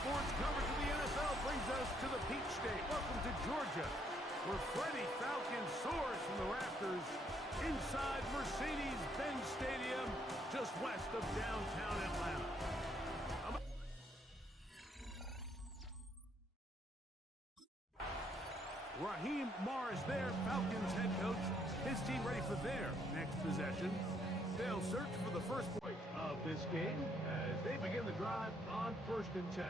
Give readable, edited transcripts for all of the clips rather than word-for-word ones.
sports coverage of the NFL brings us to the Peach State. Welcome to Georgia, where Freddie Falcon soars from the rafters inside Mercedes-Benz Stadium, just west of downtown Atlanta. Raheem Morris there, Falcons head coach. His team ready for their next possession. They'll search for the first point of this game as they begin the drive on 1st and 10.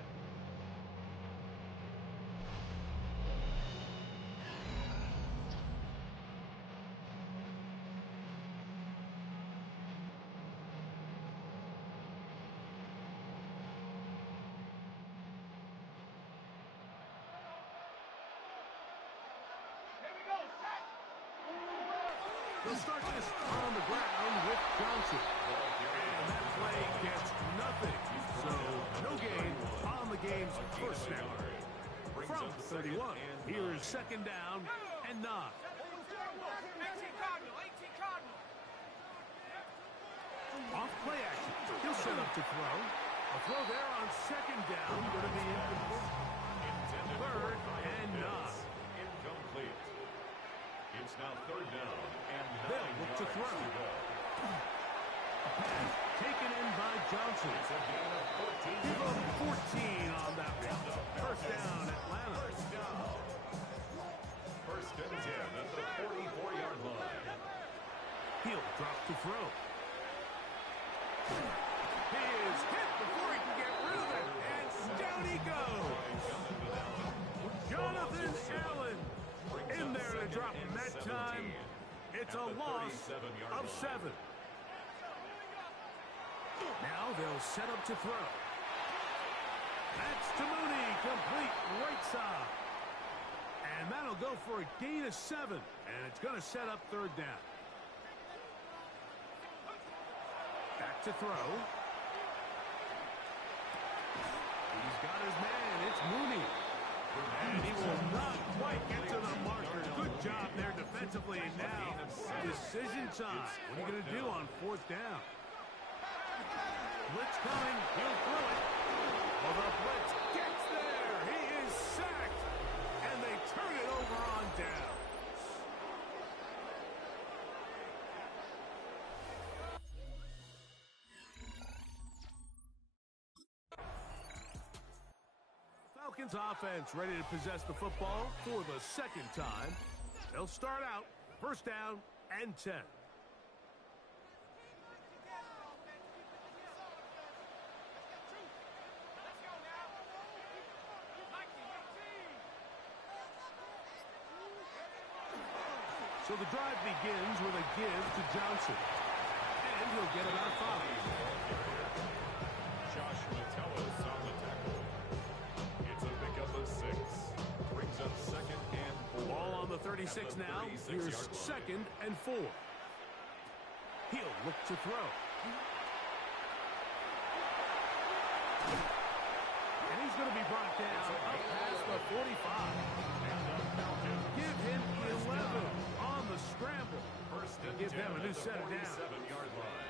They'll start this on the ground with Johnson. And that play gets nothing. So no gain on the game's first snap. From 31, here's 2nd down and 9. Off play action. He'll set up to throw. A throw there on 2nd down. Going to be incomplete. 3rd and 9. Incomplete. It's now 3rd down and 9. They'll look to throw. Pass taken in by Johnson. It's a gain of 14. Give him 14 on that one. 1st down, Atlanta. 1st down. 1st and 10 at the 44-yard line. He'll drop to throw. He is hit before he can get rid of it. And down he goes. Jonathan Allen in there to drop him that time. It's a loss of 7. Now they'll set up to throw. That's to Mooney, complete right side. And that'll go for a gain of 7. And it's going to set up 3rd down. Back to throw. He's got his man. It's Mooney. And he will not quite get to the marker. Good job there defensively. Now, decision time. What are you going to do on 4th down? Blitz coming. He'll throw it. Well, the blitz gets there. He is sacked. And they turn it over on down. Falcons offense ready to possess the football for the 2nd time. They'll start out 1st down and 10. So the drive begins with a give to Johnson. And he'll get about 5. Josh Metellus on the tackle. It's a pickup of 6. Brings up 2nd and 4. Ball on the 36 now. Here's 2nd and 4. He'll look to throw. And he's going to be brought down up past the 45. Give him 11 on the scramble. Give them a new set of downs. 47-yard line.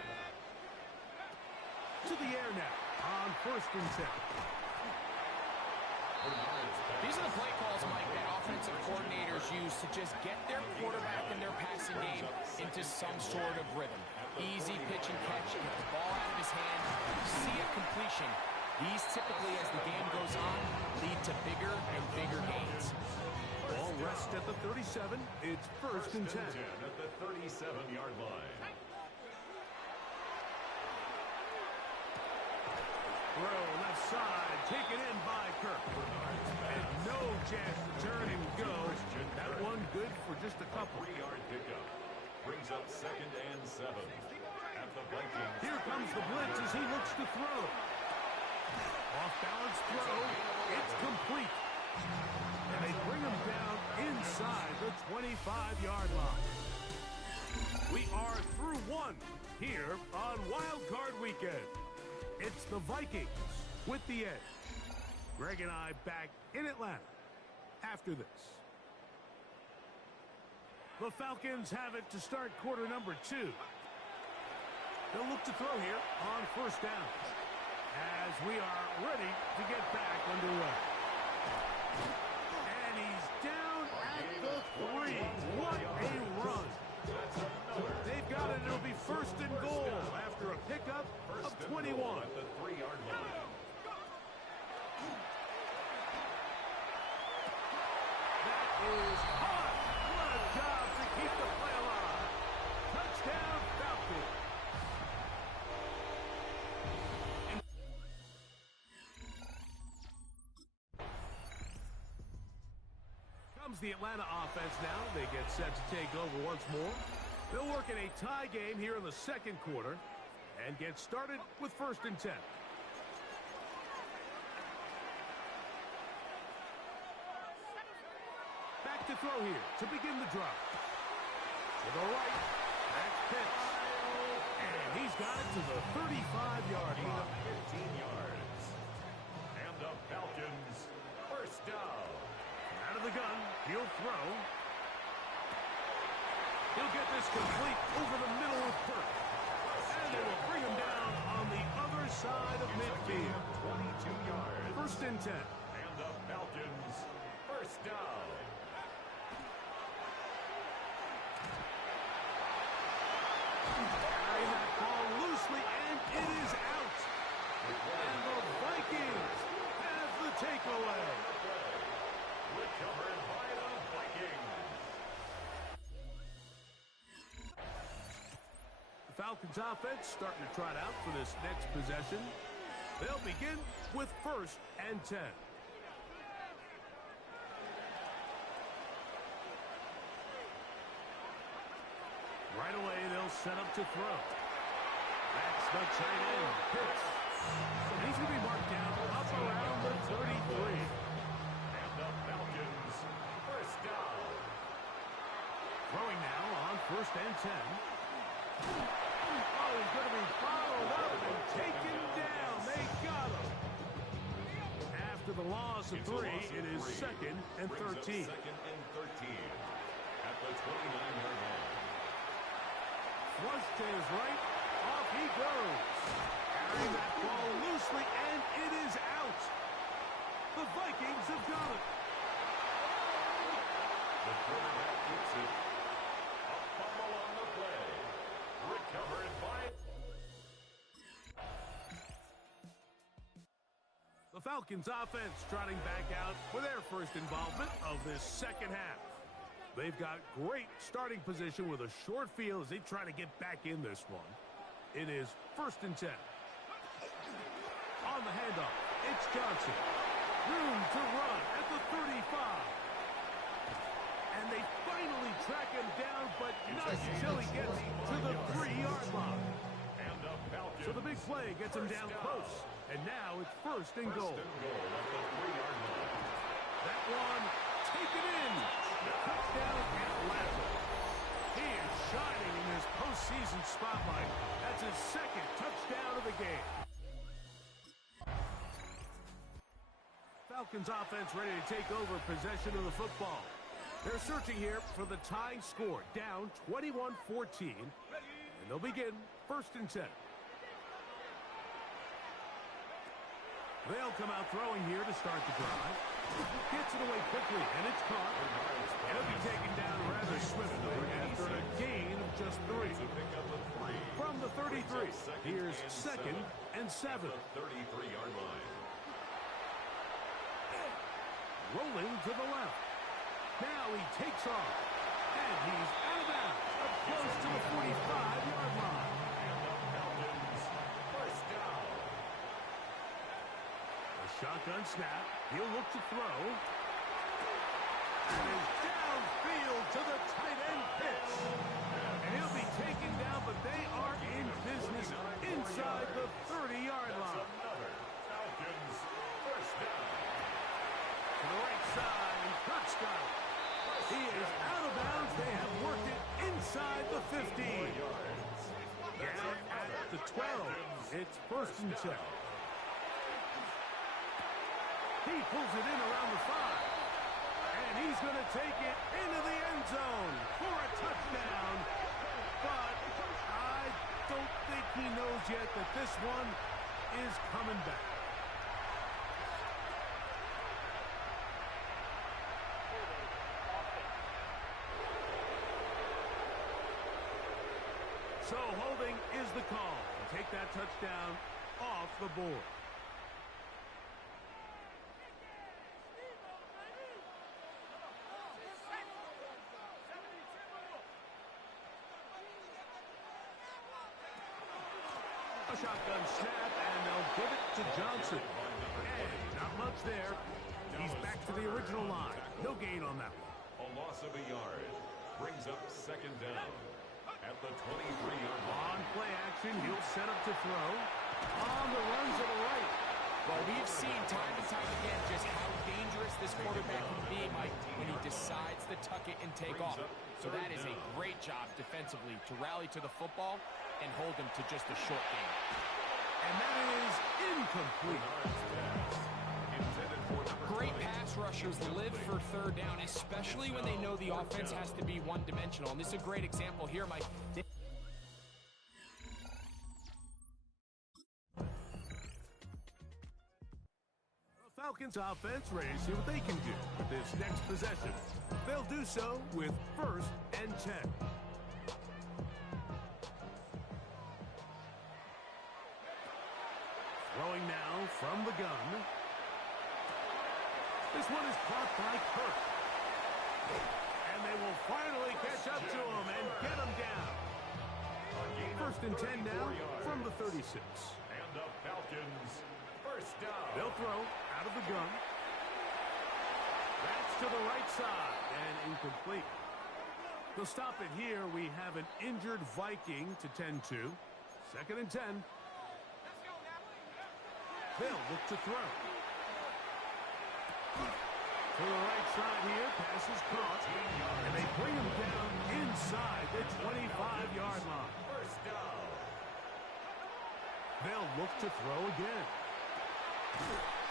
To the air now on 1st and 10. These are the play calls, Mike, that offensive coordinators use to just get their quarterback and their passing game into some sort of rhythm. Easy pitch and catch, get the ball out of his hand, see a completion. These typically, as the game goes on, lead to bigger and bigger gains. Ball rests at the 37. It's 1st and 10. At the 37-yard line. Throw left side, taken in by Kirk. And no chance to turn and go. That one good for just a couple. 3-yard pickup. Brings up 2nd and 7. At the Vikings. Here comes the blitz as he looks to throw. Off balance throw. It's complete. And they bring him down inside the 25-yard line. We are through 1 here on Wild Card Weekend. It's the Vikings with the edge. Greg and I back in Atlanta after this. The Falcons have it to start quarter number 2. They'll look to throw here on 1st down. As we are ready to get back is caught. What a job to keep the play alive. Touchdown, Falcons. Comes the Atlanta offense now. They get set to take over once more. They'll work in a tie game here in the second quarter and get started with 1st and 10. Back to throw here to begin the drive. To the right, that's Pitts. And he's got it to the 35-yard line. 15 yards. And the Falcons, first down. Out of the gun, he'll throw. He'll get this complete over the middle of Kirk. And they will bring him down on the other side of midfield. 22 yards. 1st and 10. And the Falcons, first down. Carrying that ball loosely, and it is out. And the Vikings have the takeaway. Recovered by the Vikings. The Falcons offense starting to trot out for this next possession. They'll begin with 1st and 10. Right away, they'll set up to throw. That's the tight end, Pitts. And he's going to be marked down up around the 33. And the Falcons, first down. Throwing now on 1st and 10. Oh, he's going to be followed up and taken down. They got him. After the loss of 3, it is 2nd and 13. 2nd and 13 at the 29-yard line. Flush to his right. Off he goes. Carrying that ball loosely, and it is out. The Vikings have got it. The quarterback gets it. A fumble on the play. Recovered by... The Falcons offense trotting back out for their first involvement of this second half. They've got great starting position with a short field as they try to get back in this one. It is 1st and 10. On the handoff, it's Johnson. Room to run at the 35. And they finally track him down, but not until he gets to the 3-yard line. And the Falcons. So the big play gets him down close. And now it's 1st and goal. First and goal at the 3-yard line. That one taken in. Touchdown Atlanta. He is shining in his postseason spotlight. That's his 2nd touchdown of the game. Falcons offense ready to take over possession of the football. They're searching here for the tying score, down 21-14. And they'll begin 1st and 10. They'll come out throwing here to start the drive. Gets it away quickly, and it's caught. And it'll be taken down rather swiftly after a gain of just 3. From the 33, here's 2nd and 7. 33-yard line. Rolling to the left. Now he takes off. And he's out of bounds, up close to the 45-yard line. And the Falcons, first down. A shotgun snap. He'll look to throw. And is downfield to the tight end Pitts. And he'll be taken down, but they are in business inside the 30-yard line. Another Falcons, first down. To the right side, and Kirk's got it. He is out of bounds. They have worked it inside the 15. Down at the 12. It's 1st and 10. He pulls it in around the 5. And he's going to take it into the end zone for a touchdown. But I don't think he knows yet that this one is coming back. So holding is the call. Take that touchdown off the board. shotgun snap, and they'll give it to Johnson. And not much there. He's back to the original line. No gain on that one. A loss of a yard. Brings up second down at the 23-yard line. On play action, he'll set up to throw. On the run to the right. Well, we've seen time and time again just how dangerous this quarterback can be, Mike, when he decides to tuck it and take off. So that is a great job defensively to rally to the football and hold him to just a short game. And that is incomplete. Great pass rushers live for third down, especially when they know the offense has to be one-dimensional. And this is a great example here, Mike. Falcons offense ready to see what they can do with this next possession. They'll do so with 1st and 10. Throwing now from the gun. This one is caught by Kirk. And they will finally catch up to him and get him down. 1st and 10 now from the 36. And the Falcons first down. They'll throw out of the gun. That's to the right side and incomplete. They'll stop it here. We have an injured Viking to tend to. 2nd and 10. They'll look to throw. To the right side here, pass is caught, and they bring him down inside the 25-yard line. First down. They'll look to throw again.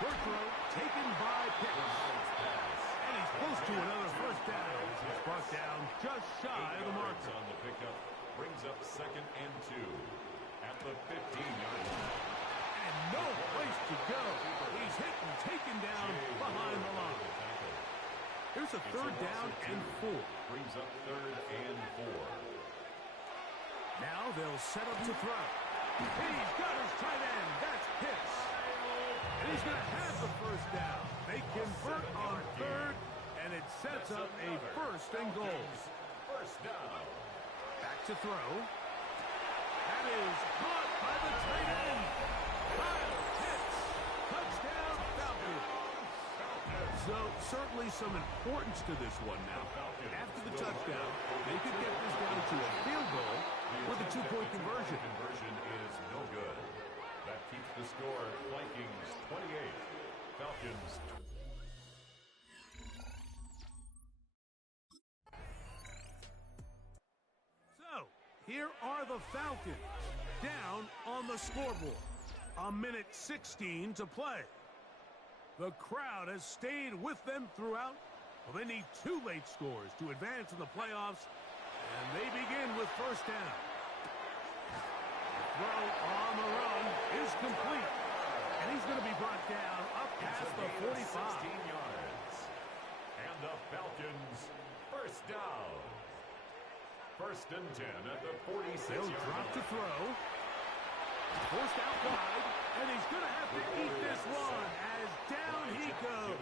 Short throw taken by Pitts. And he's close to another first down. He's brought down just shy of the marker. On the pickup brings up 2nd and 2 at the 15-yard line. And no place to go. He's hit and taken down behind the line. Here's a 3rd down and 4. Brings up 3rd and 4. Now they'll set up to throw. He's got his tight end. That's Pitts. And he's going to have the first down. They convert on 3rd, and it sets up a 1st and goal. First down. Back to throw. That is caught by the tight end. Kyle Pitts. Touchdown, Falcons. So certainly some importance to this one now. After the touchdown, they could get this down to a field goal with a 2-point conversion. Conversion is no good. That keeps the score Vikings 28, Falcons 20. So, here are the Falcons down on the scoreboard. 1:16 to play. The crowd has stayed with them throughout. Well, they need 2 late scores to advance in the playoffs, and they begin with first down. The throw on the run is complete, and he's going to be brought down up past the 45. 16 yards. And the Falcons first down. 1st and 10 at the 46. They'll drop to throw. Forced out wide, and he's going to have to eat this one as down he goes.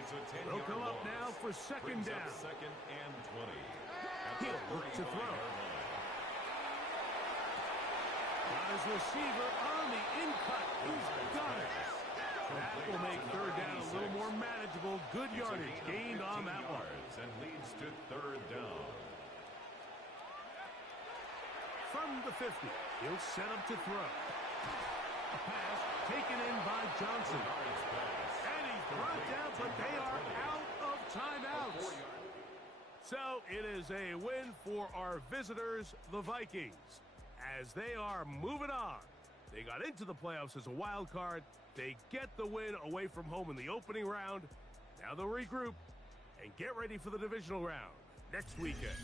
It's a 10-yard They'll come up loss. now for second Brings up down. 2nd and 20. He'll look to throw. Got his receiver on the in-cut. He's got it. That will make 3rd down a little more manageable. Good yardage gained on that one. And leads to 3rd down. From the 50, he'll set up to throw. A pass taken in by Johnson. And he's brought down, but they are out of timeouts. So it is a win for our visitors, the Vikings, as they are moving on. They got into the playoffs as a wild card. They get the win away from home in the opening round. Now they'll regroup and get ready for the divisional round next weekend.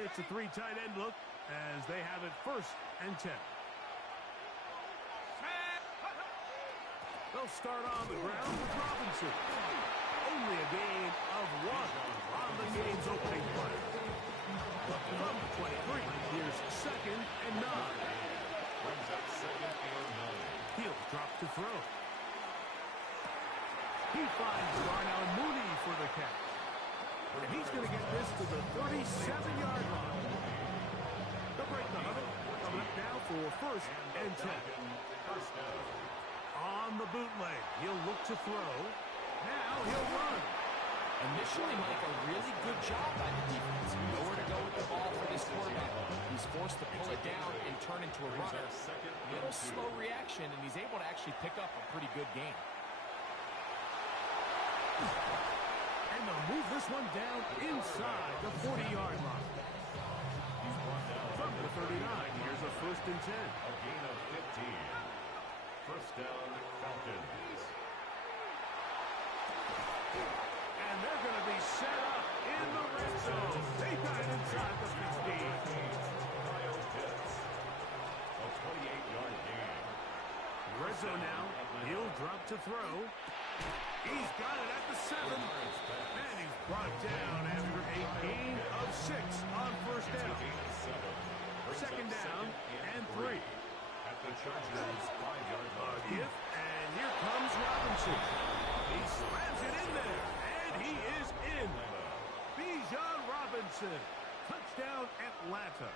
It's a three tight end look as they have it 1st and 10. They'll start on the ground with Robinson. Only a gain of 1 on the game's opening play. From the 23, here's 2nd and 9. Brings up 2nd and 9. He'll drop to throw. He finds Darnell Mooney for the catch. And he's going to get this to the 37-yard line. They'll break the huddle. Coming up now for 1st and 10. First down. On the bootleg, he'll look to throw. Now he'll run. Initially, Mike, a really good job by the defense. Nowhere to go with the ball for this quarterback. He's forced to pull it down and turn into a runner. A little slow reaction, and he's able to actually pick up a pretty good game. And they'll move this one down inside the 40-yard line. From the 39, here's a 1st and 10. A gain of 15. First down, Falcons. And they're going to be set up in the red zone. They got it inside the 15. Kyle Pitts. A 28-yard gain. Red zone now. He'll drop to throw. He's got it at the 7. And he's brought down after a gain of 6 on 1st down. 2nd down and 3. At the Chargers' 5-yard line. Give, and here comes Robinson. He slams it in there, and he is in. Bijan Robinson. Touchdown, Atlanta.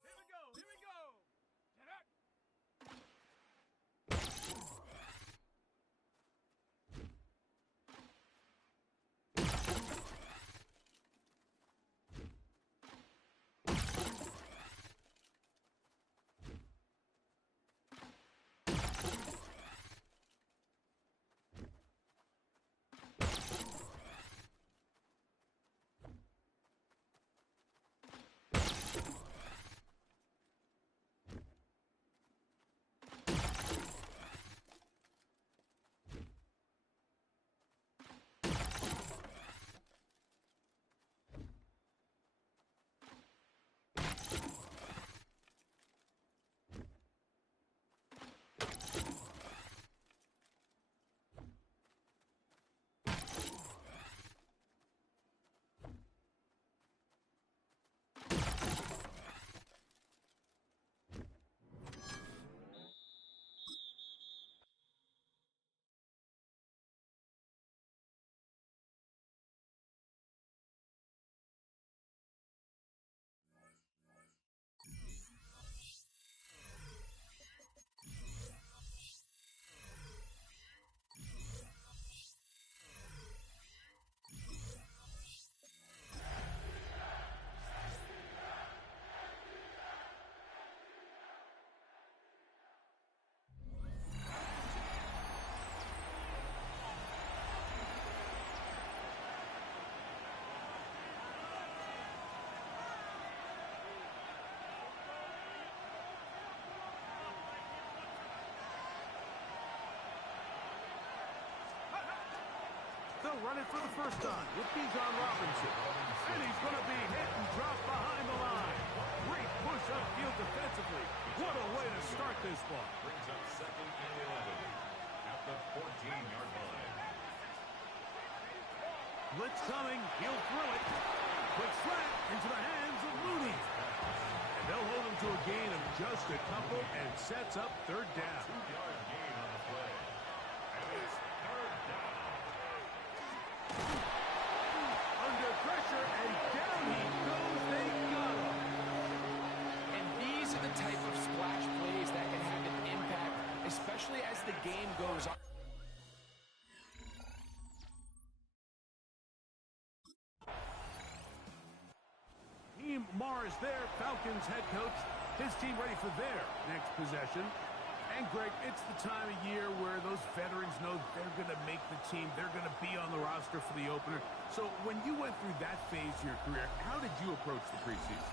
Here we go. Get up. They'll run it for the first time with Bijan Robinson. And he's going to be hit and dropped behind the line. Great push upfield defensively. What a way to start this ball. Brings up 2nd and 11 at the 14-yard line. Blitz coming. He'll throw it. Quick slant into the hands of Mooney. And They'll hold him to a gain of just a couple and sets up third down. 2-yard gain on the play. And it's third down. Under pressure, and down he goes. They got him. And these are the type of splash plays that can have an impact, especially as the game goes on. Morris there, Falcons head coach. His team ready for their next possession. And, Greg, it's the time of year where those veterans know they're going to make the team. They're going to be on the roster for the opener. So when you went through that phase of your career, how did you approach the preseason?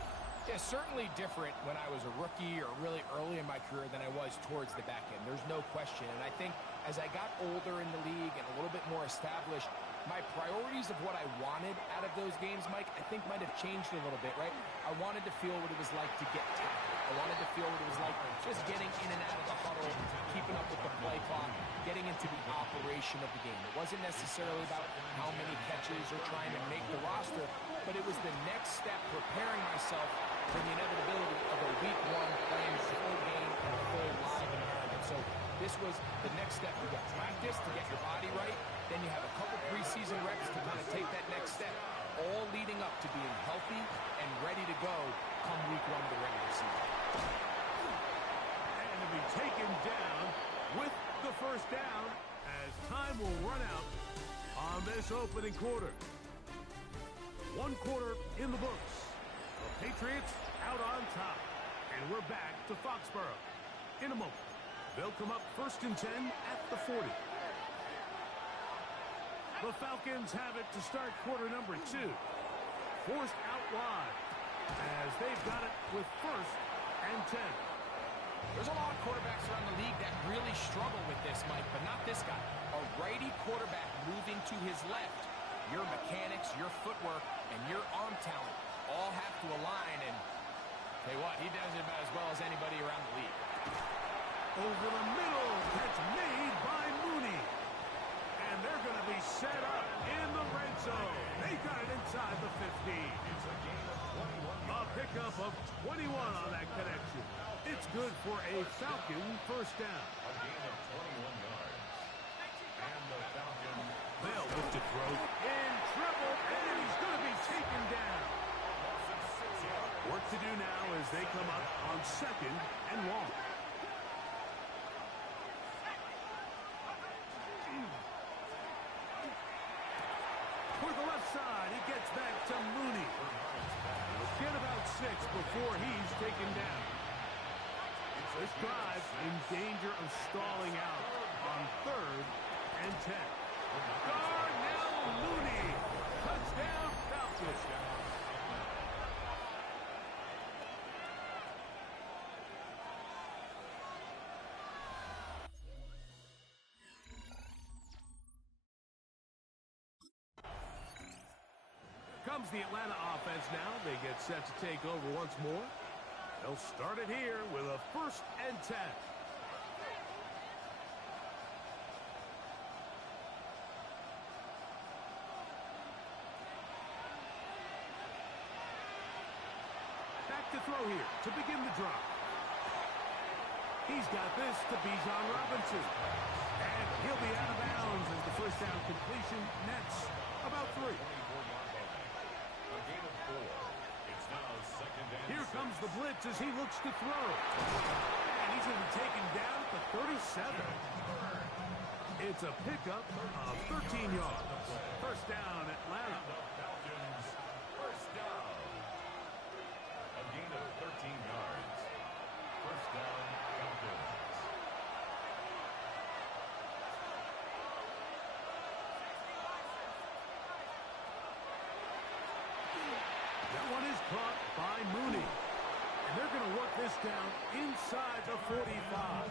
Yeah, certainly different when I was a rookie or really early in my career than I was towards the back end. There's no question. And I think as I got older in the league and a little bit more established, my priorities of what I wanted out of those games, Mike, I think might have changed a little bit, right? I wanted to feel what it was like to get tackled. I wanted to feel what it was like just getting in and out of the huddle, keeping up with the play clock, getting into the operation of the game. It wasn't necessarily about how many catches or trying to make the roster, but it was the next step, preparing myself for the inevitability of a week one playing a full game in a full live environment. So this was the next step. You got practice to get your body right. Then you have a couple preseason reps to kind of take that next step, all leading up to being healthy and ready to go come week one of the regular season. And to be taken down with the first down as time will run out on this opening quarter. One quarter in the books. The Patriots out on top. And we're back to Foxborough. In a moment, they'll come up 1st and 10 at the 40. The Falcons have it to start quarter number 2. Forced out wide as they've got it with 1st and 10. There's a lot of quarterbacks around the league that really struggle with this, Mike, but not this guy. A righty quarterback moving to his left. Your mechanics, your footwork, and your arm talent all have to align, and tell you what, he does it about as well as anybody around the league. Over the middle, catch made by Mooney. And they're going to be set up in the red zone. They got it inside the 15. It's a gain of 21 A pickup of 21 on that connection. It's good for a Falcon first down. A gain of 21 yards. And the Falcons. They'll look to throw in trouble, and he's going to be taken down. Work to do now as they come up on 2nd and long. For the left side, he gets back to Mooney. He'll get about 6 before he's taken down. This drive in danger of stalling out on 3rd and 10. Darnell Mooney. Touchdown, Falcons. Comes the Atlanta offense now. They get set to take over once more. They'll start it here with a 1st and 10. Back to throw here to begin the drive. He's got this to Bijan Robinson. And he'll be out of bounds as the first down completion nets about 3. A gain of 4. It's now 2nd and Here 6. comes the blitz as he looks to throw. And he's going to be taken down at the 37. It's a pickup of 13 yards. First down, Atlanta. Falcons first down. A gain of 13 yards. First down, Falcons. That one is caught by Mooney. And they're going to work this down inside the 45.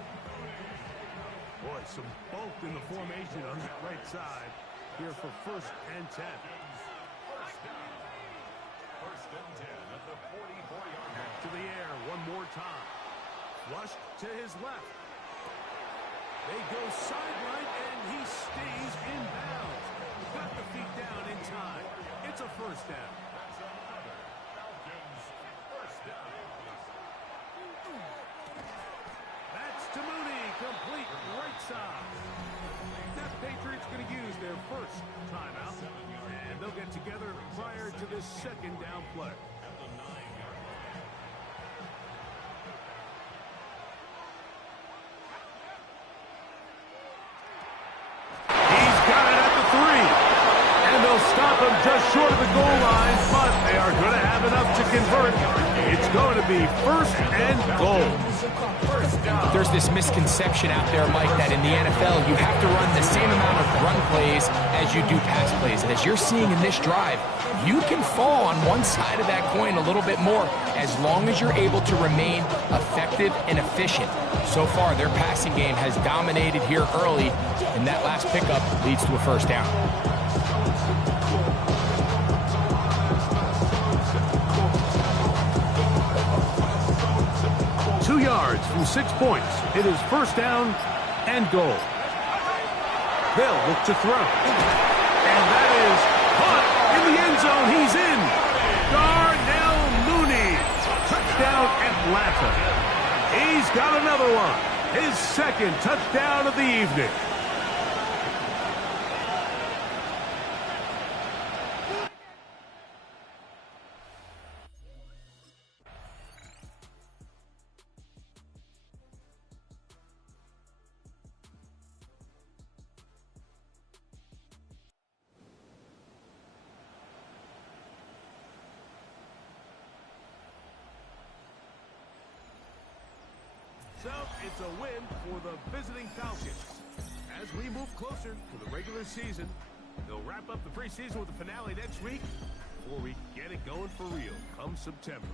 Boy, some bulk in the formation on that right side here for 1st and 10. First down. 1st and 10 at the 44-yard line. To the air one more time. Flushed to his left. They go sideline, and he stays in bounds. Got the feet down in time. It's a first down. That's another Falcons first down. their first timeout, and they'll get together prior to this second down play. He's got it at the 3, and they'll stop him just short of the goal line, but they are going to have enough to convert. It's going to be first and goal. There's this misconception out there, Mike, that in the NFL you have to run the same amount of run plays as you do pass plays. And as you're seeing in this drive, you can fall on one side of that coin a little bit more as long as you're able to remain effective and efficient. So far, their passing game has dominated here early, and that last pickup leads to a first down. 2 yards from 6 points. It is first down and goal. They'll look to throw. And that is caught in the end zone. He's in. Darnell Mooney. Touchdown Atlanta. He's got another one. His second touchdown of the evening. So it's a win for the visiting Falcons. As we move closer to the regular season, they'll wrap up the preseason with the finale next week before we get it going for real come September.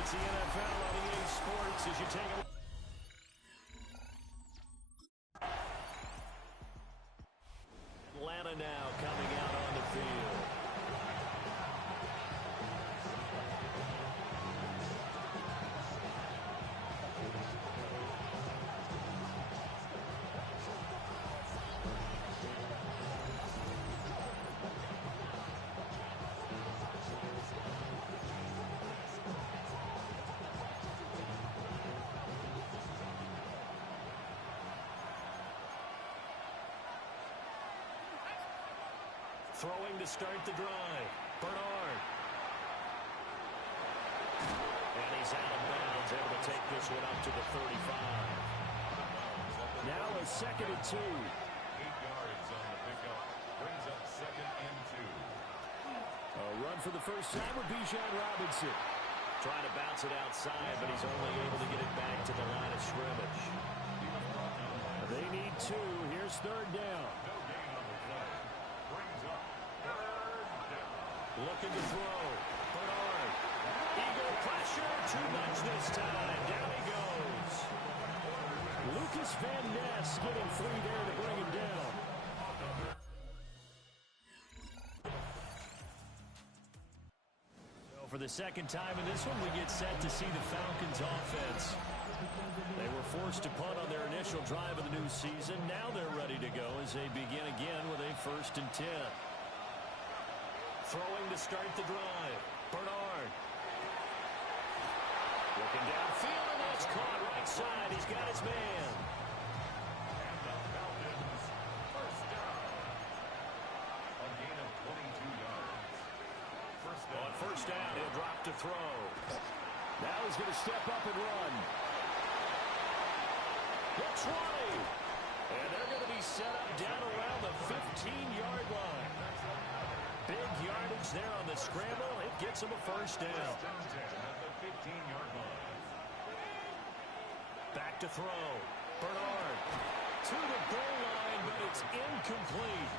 It's the NFL on EA Sports as you take a Atlanta now coming out on the field. Throwing to start the drive. Bernard. And he's out of bounds, able to take this one up to the 35. Now a 2nd and 2. 8 yards on the pickup. Brings up 2nd and 2. A run for the first time with Bijan Robinson. Trying to bounce it outside, but he's only able to get it back to the line of scrimmage. They need 2. Here's 3rd down. No gain on the play. Brings up 3rd down. Looking to throw. Bernard. Eagle pressure. Too much this time. Down he goes. Lucas Van Ness getting free there to bring him down. So for the second time in this one, we get set to see the Falcons offense. They were forced to punt on their initial drive of the new season. Now they're ready to go as they begin again with a 1st and 10. Throwing to start the drive. Bernard. Looking downfield, and that's caught right side. He's got his man. And the Falcons, first down. A gain of 22 yards. First down. On first down, he'll drop to throw. Now he's going to step up and run. The 20. And they're going to be set up down around the 15-yard line. Big yardage there on the scramble. It gets him a first down. First and 10 at the 15-yard line. Back to throw. Bernard to the goal line, but it's incomplete.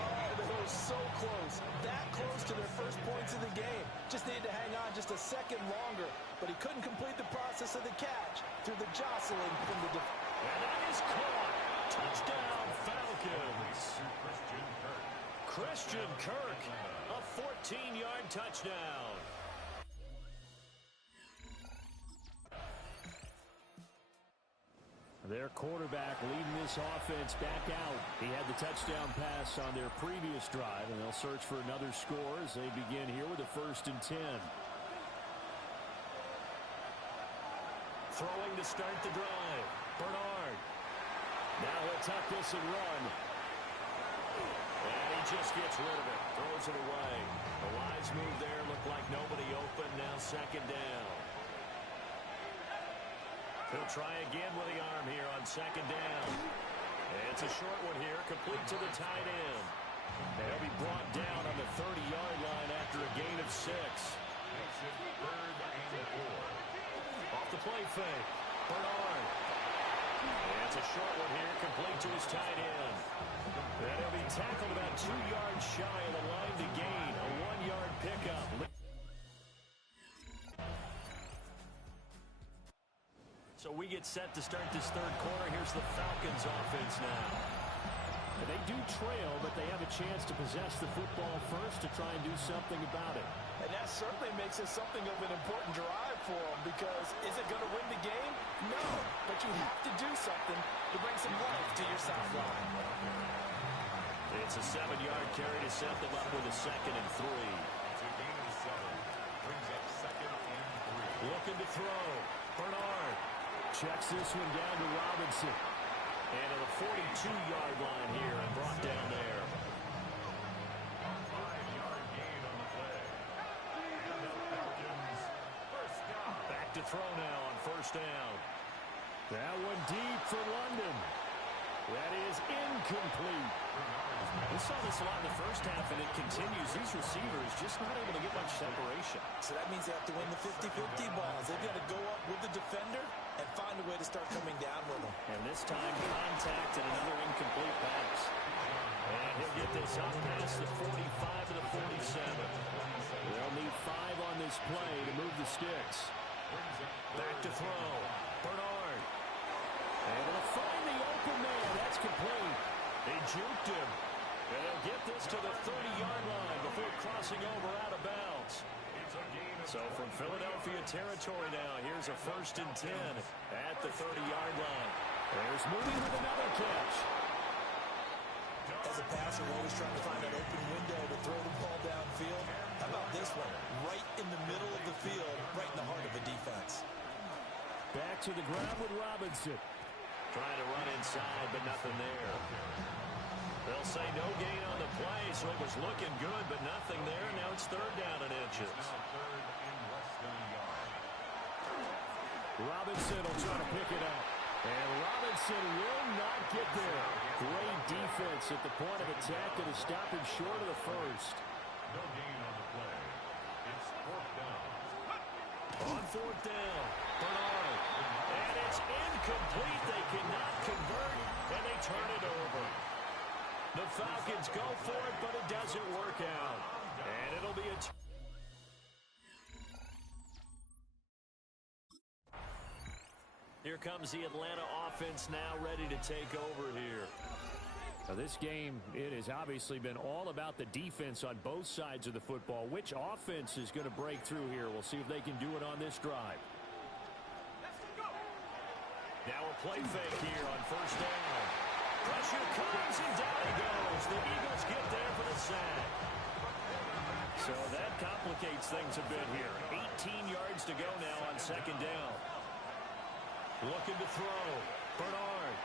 Oh, they were so close. That close to their first points of the game. Just needed to hang on just a second longer, but he couldn't complete the process of the catch through the jostling from the defense. And that is caught. Touchdown, Falcons. Christian Kirk, a 14-yard touchdown. Their quarterback leading this offense back out. He had the touchdown pass on their previous drive, and they'll search for another score as they begin here with a 1st and 10. Throwing to start the drive. Bernard. Now he'll tuck this and run. And he just gets rid of it. Throws it away. The wise move there. Looked like nobody open. Now second down. He'll try again with the arm here on second down. And it's a short one here, complete to the tight end. And he'll be brought down on the 30-yard line after a gain of 6. Makes it 3rd and 4. Off the play fake. Bernard. And it's a short one here, complete to his tight end. And he'll be tackled about 2 yards shy of the line to gain. A 1-yard pickup. So we get set to start this third quarter. Here's the Falcons offense now. And they do trail, but they have a chance to possess the football first to try and do something about it. And that certainly makes it something of an important drive for them, because is it going to win the game? No, but you have to do something to bring some life to your sideline. It's a 7-yard carry to set them up with a 2nd and 3. It's a gain of 7. Brings up 2nd and 3. Looking to throw. Bernard checks this one down to Robinson. And at the 42-yard line here and brought down there. A 5-yard gain on the play. And the Falcons, first down. Back to throw now on first down. That one deep for London. That is incomplete. We saw this a lot in the first half, and it continues. These receivers just not able to get much separation. So that means they have to win the 50-50 balls. They've got to go up with the defender and find a way to start coming down with them. And this time, contact and another incomplete pass. And he'll get this up past the 45 to the 47. They'll need 5 on this play to move the sticks. Back to throw. Bernard. Able to find the open man. That's complete. They juked him. And they'll get this to the 30-yard line before crossing over out of bounds. So from Philadelphia territory now, here's a 1st and 10 at the 30-yard line. There's Moody with another catch. As a passer, we're always trying to find that open window to throw the ball downfield. How about this one? Right in the middle of the field, right in the heart of the defense. Back to the ground with Robinson. Trying to run inside, but nothing there. They'll say no gain on the play, so it was looking good, but nothing there. Now it's 3rd down and inches. Robinson will try to pick it up. And Robinson will not get there. Great defense at the point of attack to stop him short of the first. No gain on the play. It's 4th down. On 4th down, Bernard. And it's incomplete. They cannot convert, and they turn it over. The Falcons go for it, but it doesn't work out. And it'll be a... Here comes the Atlanta offense now ready to take over here. Now this game, it has obviously been all about the defense on both sides of the football. Which offense is going to break through here? We'll see if they can do it on this drive. Now a play fake here on first down. Pressure comes and down he goes. The Eagles get there for the sack. complicates things a bit here. 18 yards to go now on second down. Looking to throw. Bernard.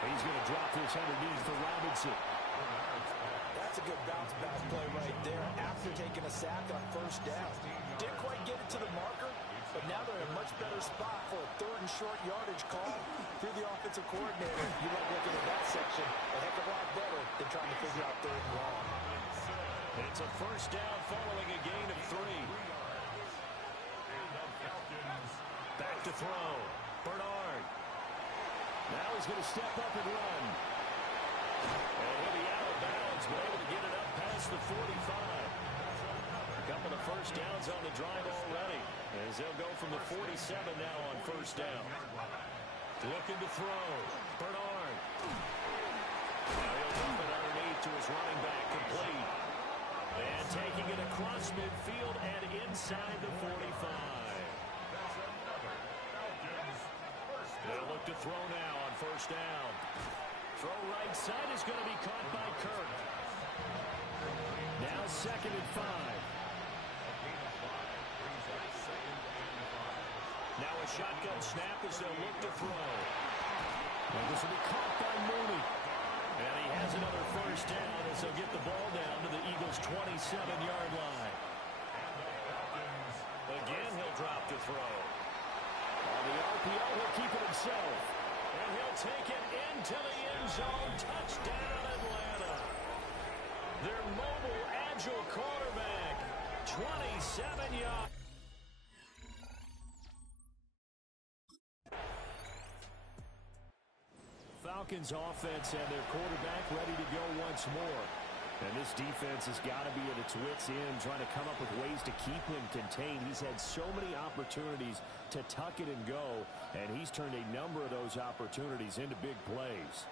He's going to drop this underneath for Robinson. That's a good bounce-back play right there after taking a sack on first down. Didn't quite get it to the marker, but now they're in a much better spot for a third and short yardage call through the offensive coordinator. You like looking at that section a heck of a lot better than trying to figure out third and long. It's a first down following a gain of 3. Back to throw. Bernard. Now he's going to step up and run. And he'll be out of bounds, but able to get it up past the 45. A couple of first downs on the drive already, as they'll go from the 47 now on first down. Looking to throw. Bernard. Now he'll dump it underneath to his running back, complete. And taking it across midfield and inside the 45. They'll look to throw now on first down. Throw right side is going to be caught by Kirk. Now second and 5. Now a shotgun snap as they'll look to throw. And this will be caught by Mooney. And he has another first down as they'll get the ball down to the Eagles' 27-yard line. Again, he'll drop to throw. On the RPO, he'll keep it himself. And he'll take it into the end zone. Touchdown, Atlanta. Their mobile, agile quarterback. 27 yards. Falcons offense and their quarterback ready to go once more. And this defense has got to be at its wits' end, trying to come up with ways to keep him contained. He's had so many opportunities to tuck it and go, and he's turned a number of those opportunities into big plays.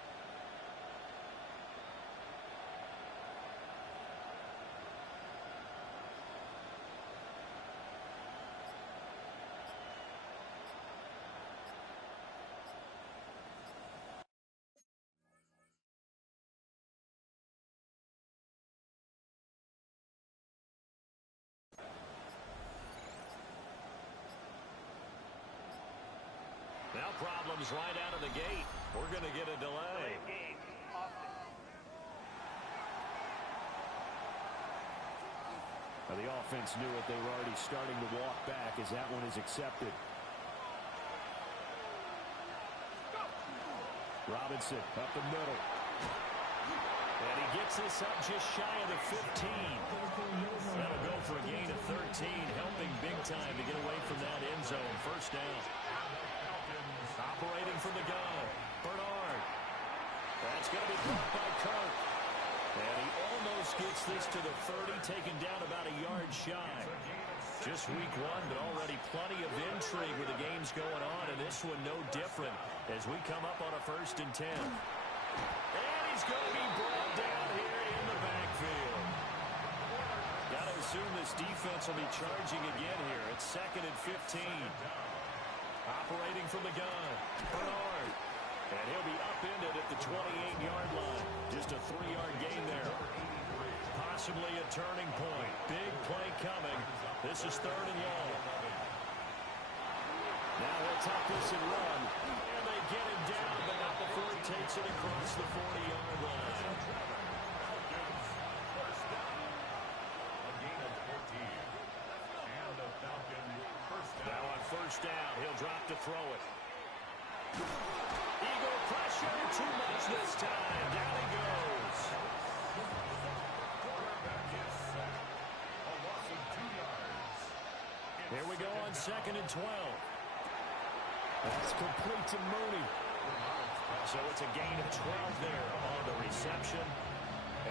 Now problems right out of the gate. We're going to get a delay. Now the offense knew it. They were already starting to walk back as that one is accepted. Robinson up the middle. And he gets this up just shy of the 15. That'll go for a gain of 13, helping big time to get away from that end zone. First down. Operating from the gun, Bernard. That's going to be blocked by Kirk. And he almost gets this to the 30, taken down about a yard shy. Just week 1, but already plenty of intrigue with the games going on, and this one no different as we come up on a 1st and 10. And he's going to be brought down here in the backfield. Got to assume this defense will be charging again here. It's 2nd and 15. Operating from the gun, Bernard. And he'll be upended at the 28-yard line. Just a 3-yard gain there. Possibly a turning point. Big play coming. This is 3rd and long. Now he'll tuck this and run. And they get him down, but not before he takes it across the 40-yard line. Now on first down, he'll drop to throw it. Eagle pressure, too much this time. Down he goes. Here we go on 2nd and 12. That's complete to Mooney. So it's a gain of 12 there on the reception.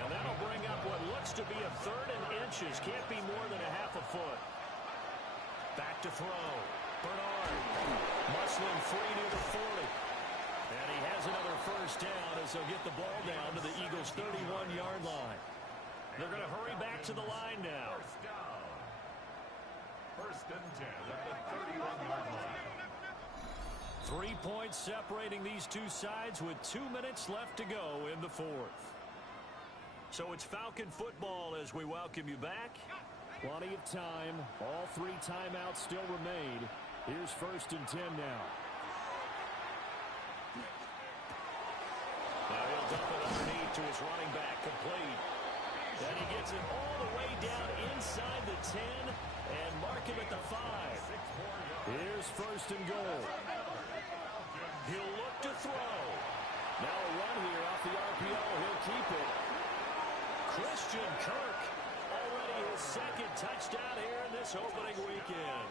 And that'll bring up what looks to be a 3rd and inches. Can't be more than a half a foot. Back to throw. Bernard. Muscling free near the 40. And he has another first down as they'll get the ball down to the Eagles' 31-yard line. They're going to hurry back to the line now. 1st and 10 at the 31-yard line. 3 points separating these two sides with 2 minutes left to go in the 4th. So it's Falcon football as we welcome you back. Plenty of time. All 3 timeouts still remain. Here's 1st and 10 now. Now he'll dump it underneath to his running back, complete. And he gets it all the way down inside the 10 and mark him at the 5. Here's 1st and goal. He'll look to throw. Now a run here off the RPO. He'll keep it. Christian Kirk, already his 2nd touchdown here in this opening weekend.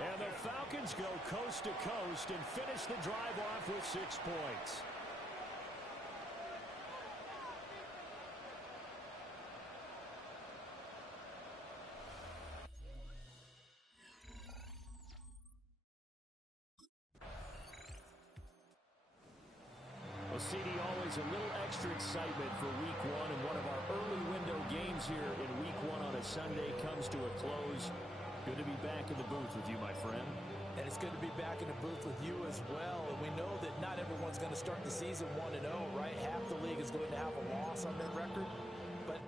And the Falcons go coast to coast and finish the drive off with 6 points. CD, always a little extra excitement for week 1, and one of our early window games here in week 1 on a Sunday comes to a close. Good to be back in the booth with you, my friend. And it's good to be back in the booth with you as well. And we know that not everyone's going to start the season 1-0, right? Half the league is going to have a loss on their record. But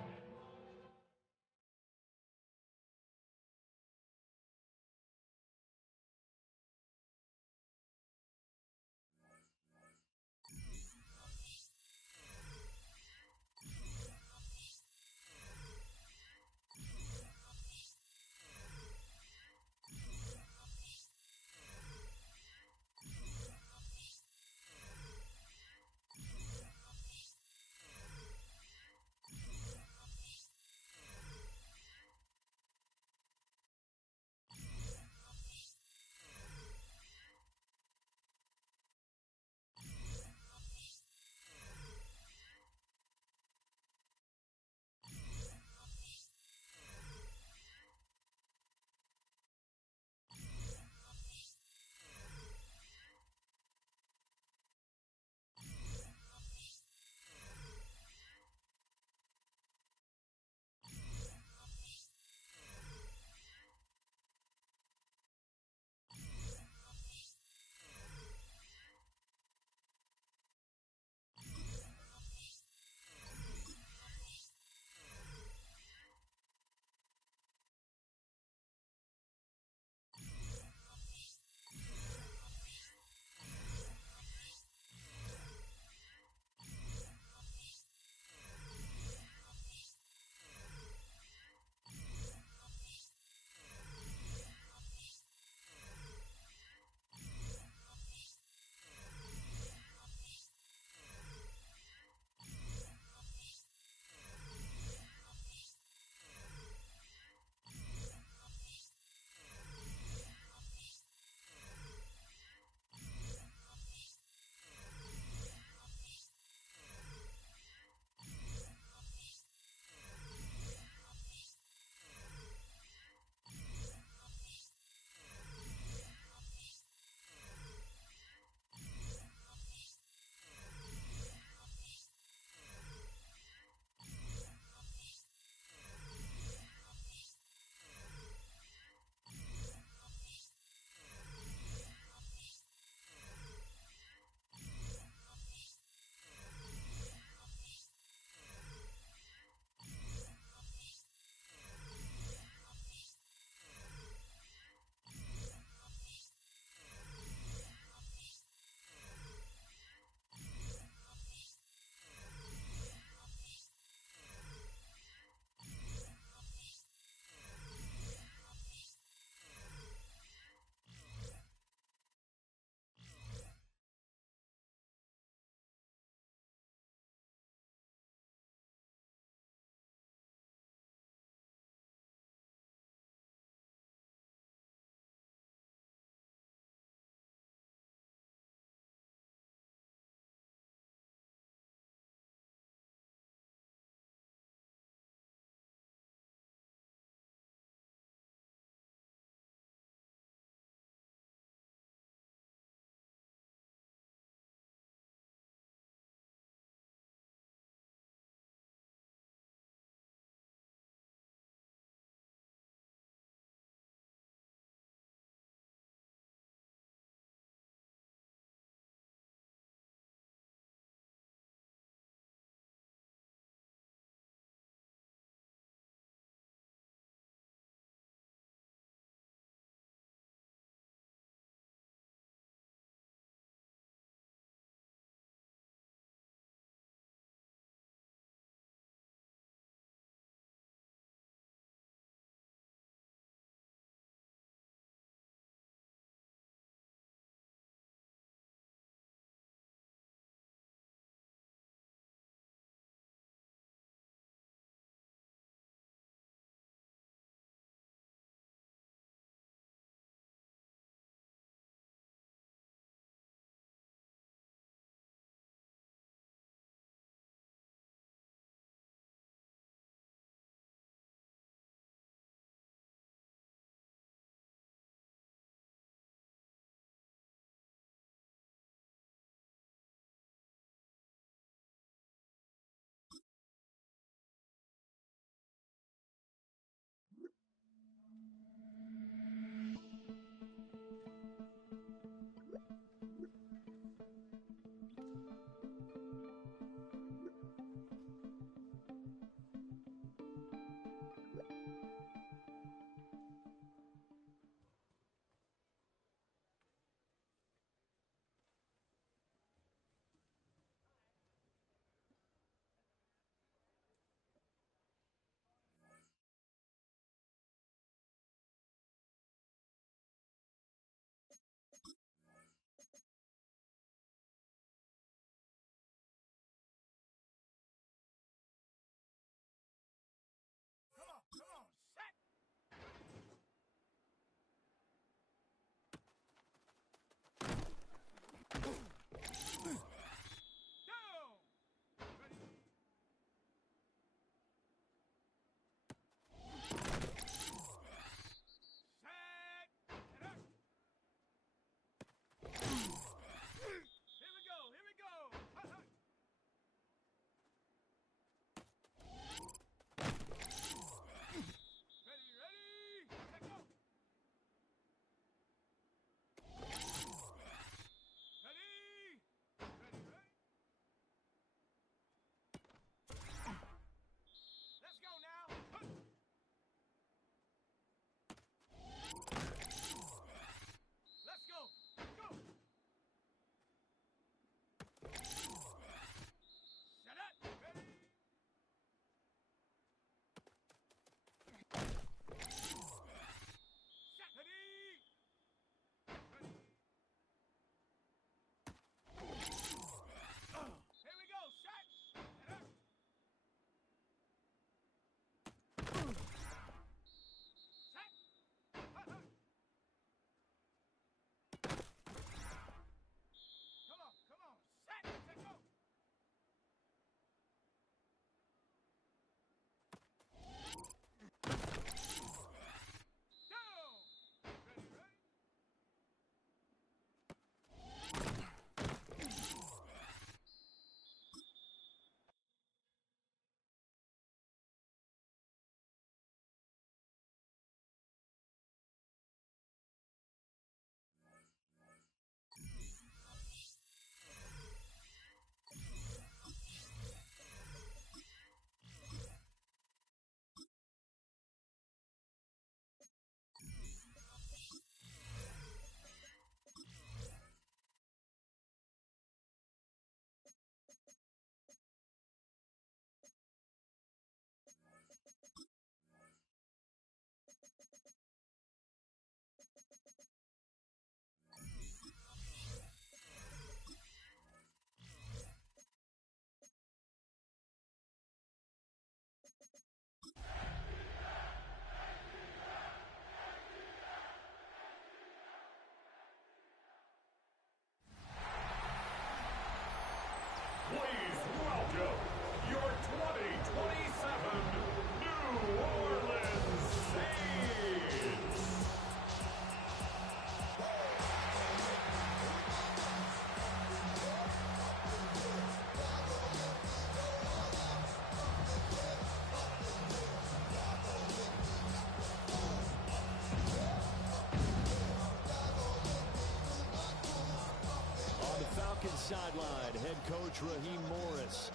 sideline, head coach Raheem Morris.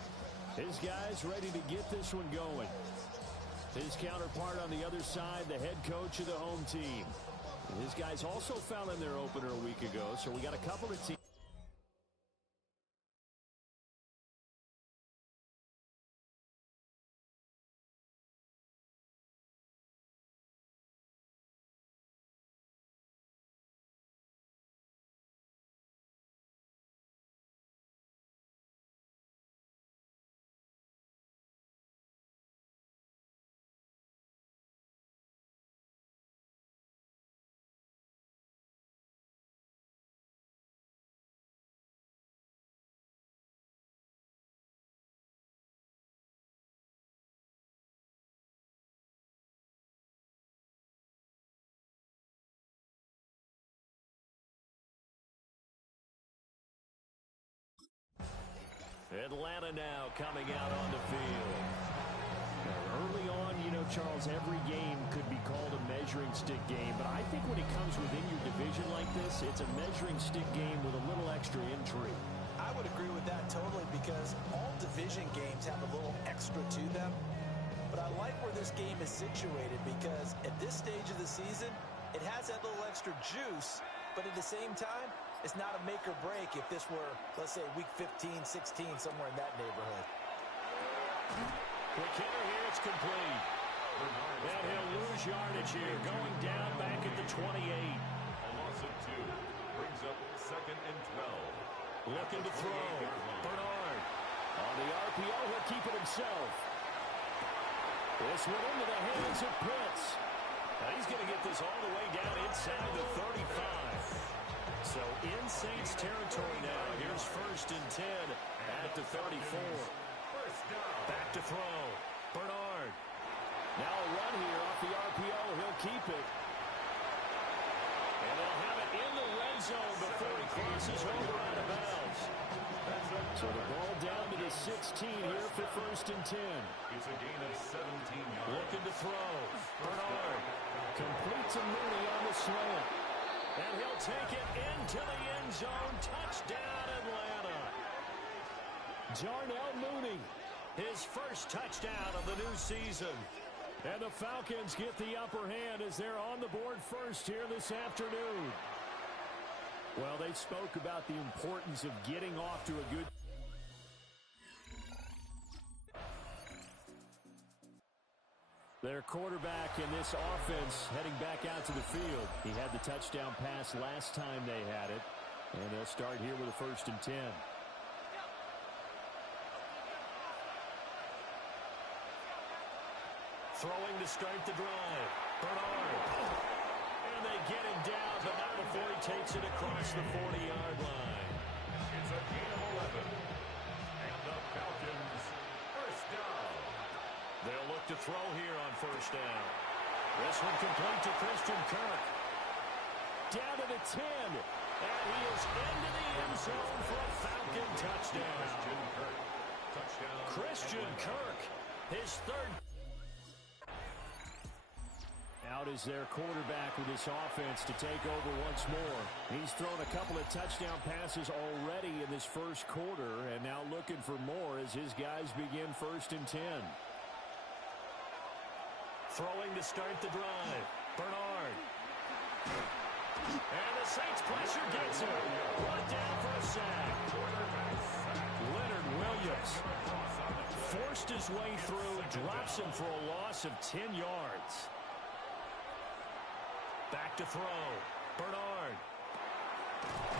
His guys ready to get this one going. His counterpart on the other side, the head coach of the home team. His guys also found in their opener a week ago, so we got a couple of teams. Atlanta now coming out on the field. Early on, you know, Charles, every game could be called a measuring stick game, but I think when it comes within your division like this, it's a measuring stick game with a little extra intrigue. I would agree with that totally because all division games have a little extra to them. But I like where this game is situated because at this stage of the season, it has that little extra juice, but at the same time, it's not a make or break if this were, let's say, week 15, 16, somewhere in that neighborhood. Quick hitter here, it's complete. And he'll lose yardage here, going down back at the 28. A loss of 2 brings up 2nd and 12. Looking to throw. Bernard. On the RPO, he'll keep it himself. This one into the hands of Pitts. Now he's going to get this all the way down inside the 35. So in Saints territory now. Here's 1st and 10 at the 34. Back to throw. Bernard. Now a run here off the RPO. He'll keep it. And they'll have it in the red zone before he crosses over out of bounds. So the ball down to the 16 here for 1st and 10. It's a gain of 17 yards. Looking to throw. Bernard completes a Mooney on the slant. And he'll take it into the end zone. Touchdown, Atlanta. Darnell Mooney, his first touchdown of the new season. And the Falcons get the upper hand as they're on the board first here this afternoon. Well, they spoke about the importance of getting off to a good... Their quarterback in this offense heading back out to the field. He had the touchdown pass last time they had it. And they'll start here with a 1st and 10. Throwing to start the drive. Bernard. And they get him down, but not before he takes it across the 40-yard line. It's a gain of 11. And the Falcons, 1st down. They'll look to throw here on 1st down. This one complete to Christian Kirk. Down to the 10. And he is into the end zone for a Falcon touchdown. Christian Kirk. Touchdown. Christian Kirk, his 3rd. Out is their quarterback with this offense to take over once more. He's thrown a couple of touchdown passes already in this first quarter, and now looking for more as his guys begin 1st and 10. Throwing to start the drive. Bernard. And the Saints pressure gets him. Brought down for a sack. Leonard Williams forced his way through, drops him for a loss of 10 yards. Back to throw. Bernard.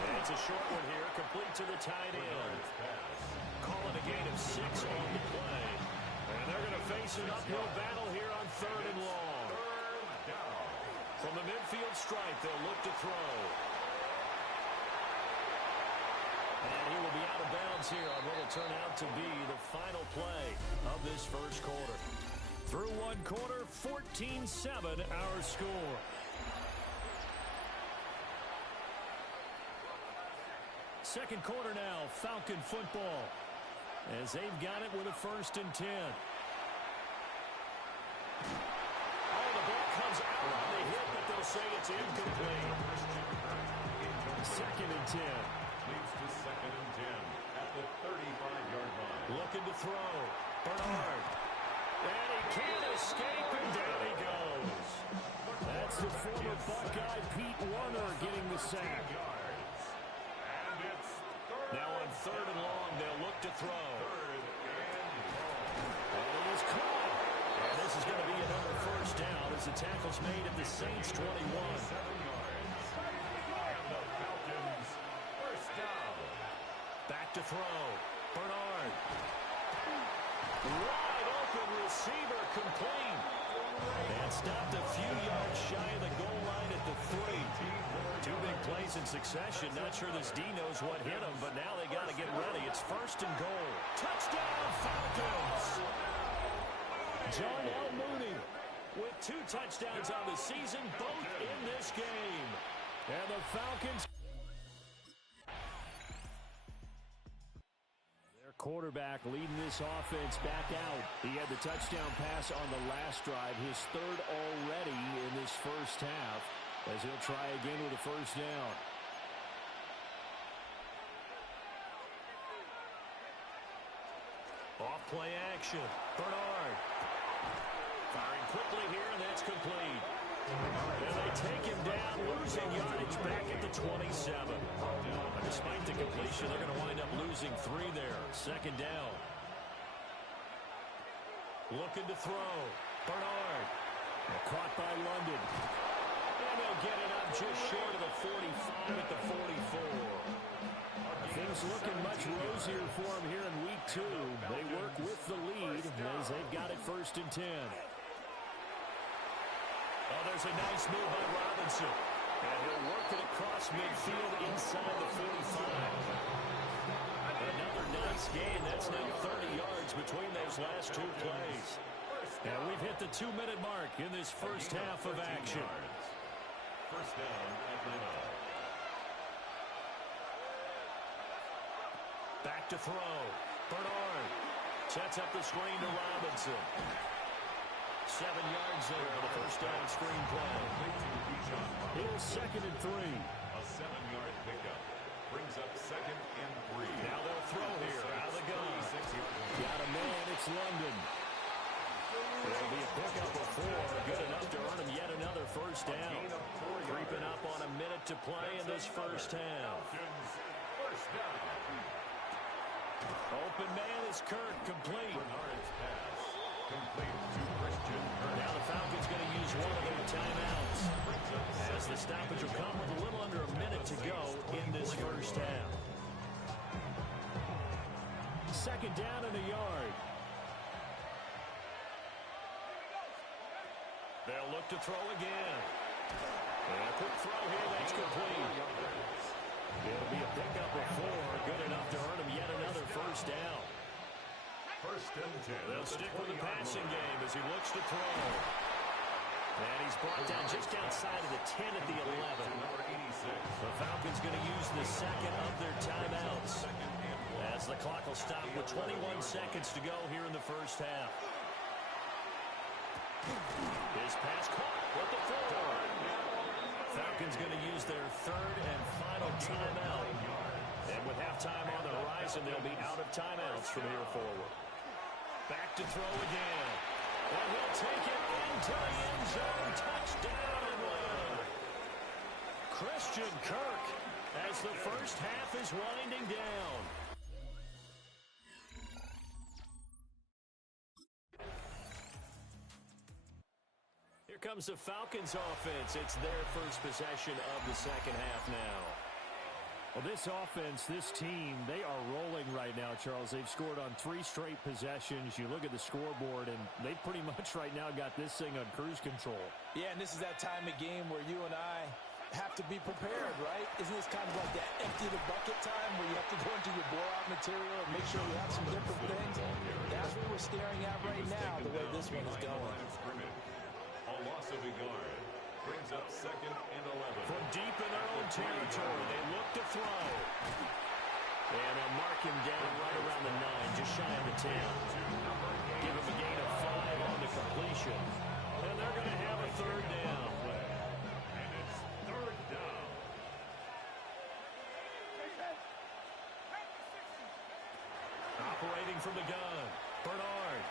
And it's a short one here, complete to the tight end. Calling a gain of 6 on the play. And they're going to face an uphill battle here on 3rd and long. From the midfield stripe, they'll look to throw. And he will be out of bounds here on what will turn out to be the final play of this first quarter. Through one quarter, 14-7 our score. Second quarter now, Falcon football, as they've got it with a 1st and 10. Oh, the ball comes out on the hit, but they'll say it's incomplete. 2nd and 10. leads to 2nd and 10 at the 35-yard line. Looking to throw. Bernard. And he can't escape, and down he goes. That's the former Buckeye Pete Warner getting the sack. Now on 3rd and long, they'll look to throw. And it is caught. And this is going to be another first down as the tackle's made at the Saints 21. 7 yards. And the Falcons first down. Back to throw. Bernard. Wide open receiver complete. And stopped a few yards shy of the goal line at the 3. 2 big plays in succession. Not sure this D knows what hit him, but now they got to get ready. It's 1st and goal. Touchdown, Falcons! John L. Mooney with 2 touchdowns on the season, both in this game. And the Falcons... Quarterback leading this offense back out. He had the touchdown pass on the last drive, his 3rd already in this first half, as he'll try again with a first down. Off play action. Bernard. Firing quickly here, and that's complete. And they take him down, losing yardage back at the 27. Despite the completion, they're going to wind up losing 3 there. 2nd down. Looking to throw. Bernard. Caught by London. And they'll get it up just short of the 45 at the 44. Things looking much rosier for them here in week 2. They work with the lead as they've got it 1st and 10. Oh, there's a nice move by Robinson. And he'll work it across midfield inside the 45. Another nice gain. That's now 30 yards between those last 2 plays. And we've hit the 2-minute mark in this first half of action. First down, Atlanta. Back to throw. Bernard sets up the screen to Robinson. 7 yards there on the first down screen play. Here's 2nd and 3. A 7-yard pickup brings up 2nd and 3. Now they'll throw here out of the gun. Got a man, it's London. It'll be a pickup of 4, good enough to earn him yet another first down. Creeping up on a minute to play in this first half. First down. Open man is Kirk, complete. Bernard's pass complete to Christian. Now the Falcons going to use one of their timeouts as the stoppage will come with a little under a minute to go in this first half. 2nd down and a yard. They'll look to throw again. And a quick throw here, that's complete. It'll be a pickup of 4, good enough to earn him yet another first down. 1st and 10. They'll stick with the passing game as he looks to throw. And he's brought down just outside of the 10 at the 11. The Falcons going to use the 2nd of their timeouts as the clock will stop with 21 seconds to go here in the first half. His pass caught with the 4. Falcons going to use their 3rd and final timeout. And with halftime on the horizon, they'll be out of timeouts from here forward. Back to throw again. And he'll take it into the end zone. Touchdown Atlanta. Christian Kirk as the first half is winding down. Here comes the Falcons offense. It's their first possession of the second half now. Well, this offense, this team, they are rolling right now, Charles. They've scored on 3 straight possessions. You look at the scoreboard, and they pretty much right now got this thing on cruise control. Yeah, and this is that time of game where you and I have to be prepared, right? Isn't this kind of like that empty the bucket time where you have to go into your blowout material and make sure you have some different things? That's what we're staring at right now, the way this one is going. A loss of a yard brings up 2nd and 11. From deep in their own territory, they look to throw. And they'll mark him down right around the 9, just shy of the 10. Give him a gain of 5 on the completion. And they're going to have a 3rd down. And it's 3rd down. from the gun. Bernard.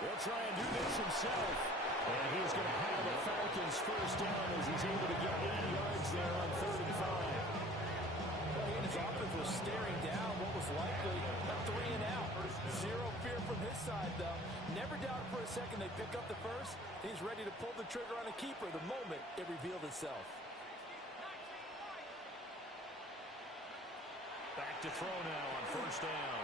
He'll try and do this himself. And he's going to have the Falcons first down as he's able to get 80 yards there on 3rd and 5. Well, he and his offense was staring down what was likely a 3 and out. Zero fear from his side, though. Never doubted for a second they pick up the first. He's ready to pull the trigger on a keeper the moment it revealed itself. Back to throw now on 1st down.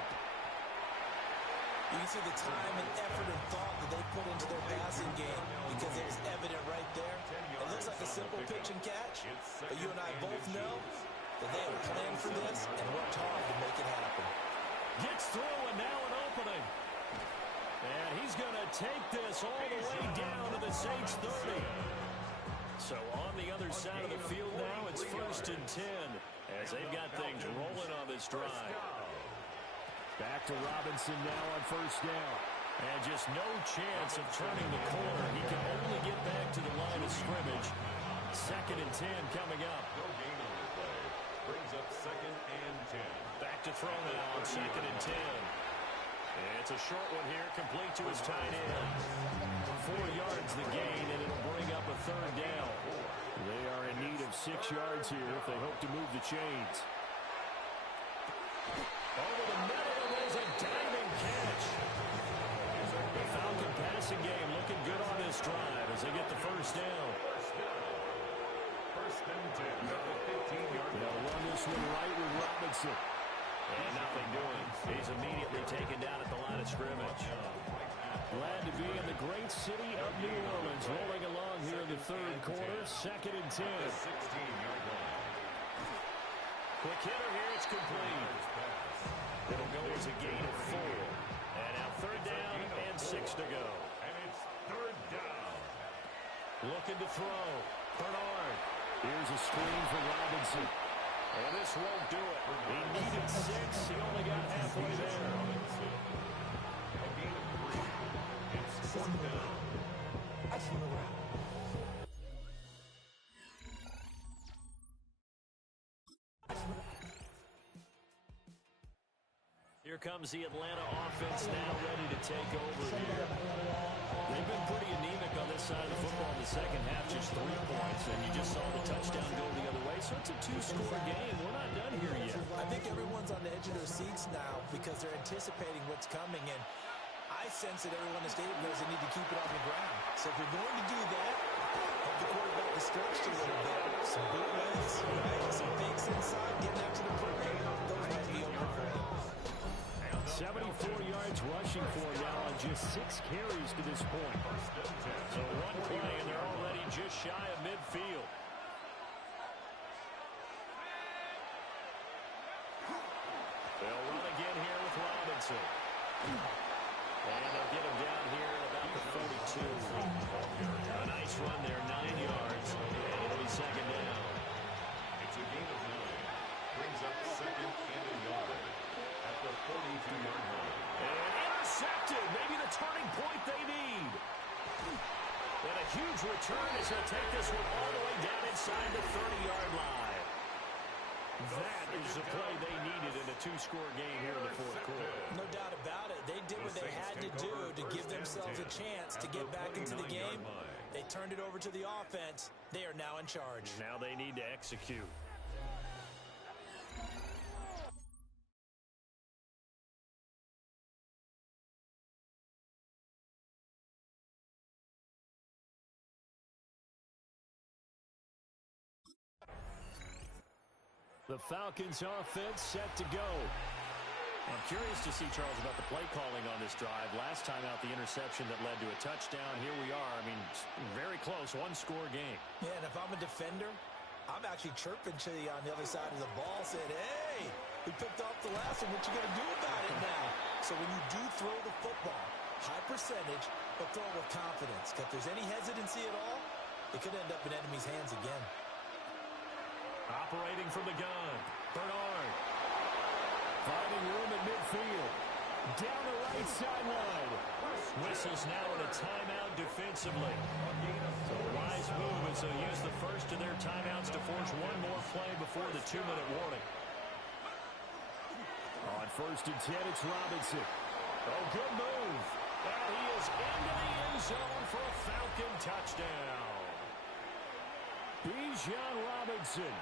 You can see the time and effort and thought that they put into their passing game because it was evident right there. It looks like a simple pitch and catch, but you and I both know that they have planned for this and worked hard to make it happen. Gets through and now an opening. And he's going to take this all the way down to the Saints 30. So on the other side of the field now, it's 1st and 10 as they've got things rolling on this drive. Back to Robinson now on 1st down. And just no chance of turning the corner. He can only get back to the line of scrimmage. 2nd and 10 coming up. No gain on the play. Brings up 2nd and 10. Back to throw now on 2nd and 10. It's a short one here, complete to his tight end. 4 yards the gain, and it'll bring up a 3rd down. They are in need of 6 yards here if they hope to move the chains. Over the middle, and there's a diving catch. The Falcon passing game looking good on this drive as they get the 1st down. 1st and 10 at the 15-yard line. They'll run this one right with Robinson. And nothing doing. He's immediately taken down at the line of scrimmage. Glad to be in the great city of New Orleans. Rolling along here in the 3rd quarter. 2nd and 10. 16-yard line. Quick hitter here. It's complete. It'll go as a gain of 4. And now 3rd down and 6 to go. And it's 3rd down. Looking to throw. Bernard. Here's a screen for Robinson. And this won't do it. He needed 6. He only got halfway there. A gain of 3. It's 4th down. Here comes the Atlanta offense now ready to take over here. They've been pretty anemic on this side of the football in the second half, just 3 points, and you just saw the touchdown go the other way. So it's a 2-score game. We're not done here yet. I think everyone's on the edge of their seats now because they're anticipating what's coming, and I sense that everyone in the stadium knows they need to keep it on the ground. So if you're going to do that, help the quarterback is stretched a little bit. Some bootlegs, right? Some fakes inside, getting out to the perimeter. Those might be open for him. 74 yards rushing for him now on just 6 carries to this point. So 1 play, and they're already just shy of midfield. They'll run again here with Robinson. And they'll get him down here at about the 42. A nice run there, 9 yards. And it'll be 2nd down. It's a gain of 9. Brings up 2nd and a yard at the 42-yard line. And intercepted. Maybe the turning point they need. And a huge return as he'll take this one all the way down inside the 30-yard line. That is the play they needed in a 2-score game here in the 4th quarter. No doubt about it. They did what they had to do to give themselves a chance to get back into the game. They turned it over to the offense. They are now in charge. Now they need to execute. The Falcons offense set to go. I'm curious to see, Charles, about the play calling on this drive. Last time out, the interception that led to a touchdown. Here we are. I mean, very close, 1-score game. Yeah, and if I'm a defender, I'm actually chirping to you on the other side of the ball, saying, hey, we picked off the last one. What you going to do about it now? So when you do throw the football, high percentage, but throw it with confidence. If there's any hesitancy at all, it could end up in enemy's hands again. Operating from the gun, Bernard. Finding room at midfield. Down the right sideline. Whistles now in a timeout defensively. So a wise move as they'll use the first of their timeouts to force one more play before the 2-minute warning. On 1st and 10, it's Robinson. Oh, good move. And he is into the end zone for a Falcon touchdown. Bijan Robinson,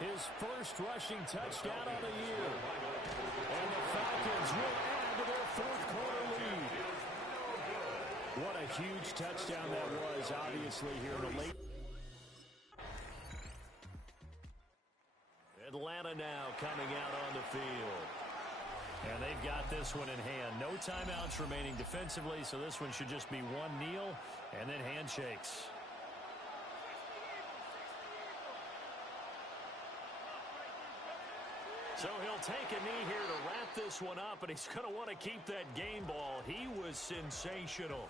his first rushing touchdown of the year. And the Falcons will add to their fourth quarter lead. What a huge touchdown that was, obviously, here in the late. Atlanta now coming out on the field. And they've got this one in hand. No timeouts remaining defensively, so this one should just be one kneel and then handshakes. So he'll take a knee here to wrap this one up, and he's going to want to keep that game ball. He was sensational.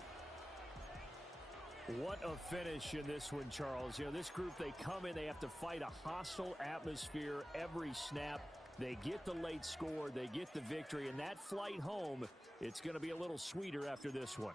What a finish in this one, Charles. You know, this group, they come in, they have to fight a hostile atmosphere every snap. They get the late score, they get the victory, and that flight home, it's going to be a little sweeter after this one.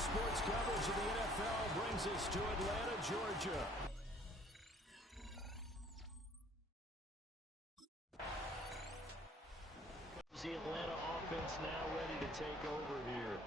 Sports coverage of the NFL brings us to Atlanta, Georgia. The Atlanta offense now ready to take over here.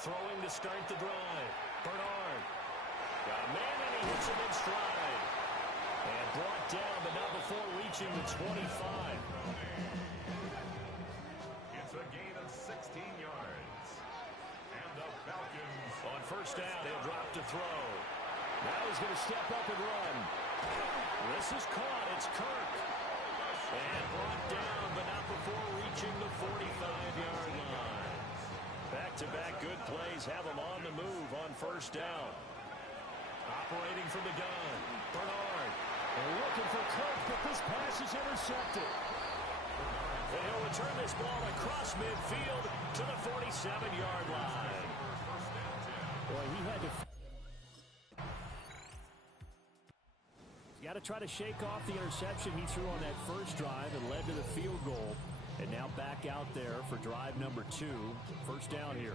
Throwing to start the drive. Bernard. Got a man, and he hits him in stride. And brought down, but not before reaching the 25. It's a gain of 16 yards. And the Falcons. On first down, he'll drop to throw. Now he's going to step up and run. This is caught. It's Kirk. And brought down, but not before reaching the 45-yard line. Back-to-back good plays have him on the move on first down. Operating from the gun, Bernard. And looking for Kirk, but this pass is intercepted. And he'll return this ball across midfield to the 47-yard line. Boy, he had to... He's got to try to shake off the interception he threw on that first drive and led to the field goal. And now back out there for drive number 2. First down here.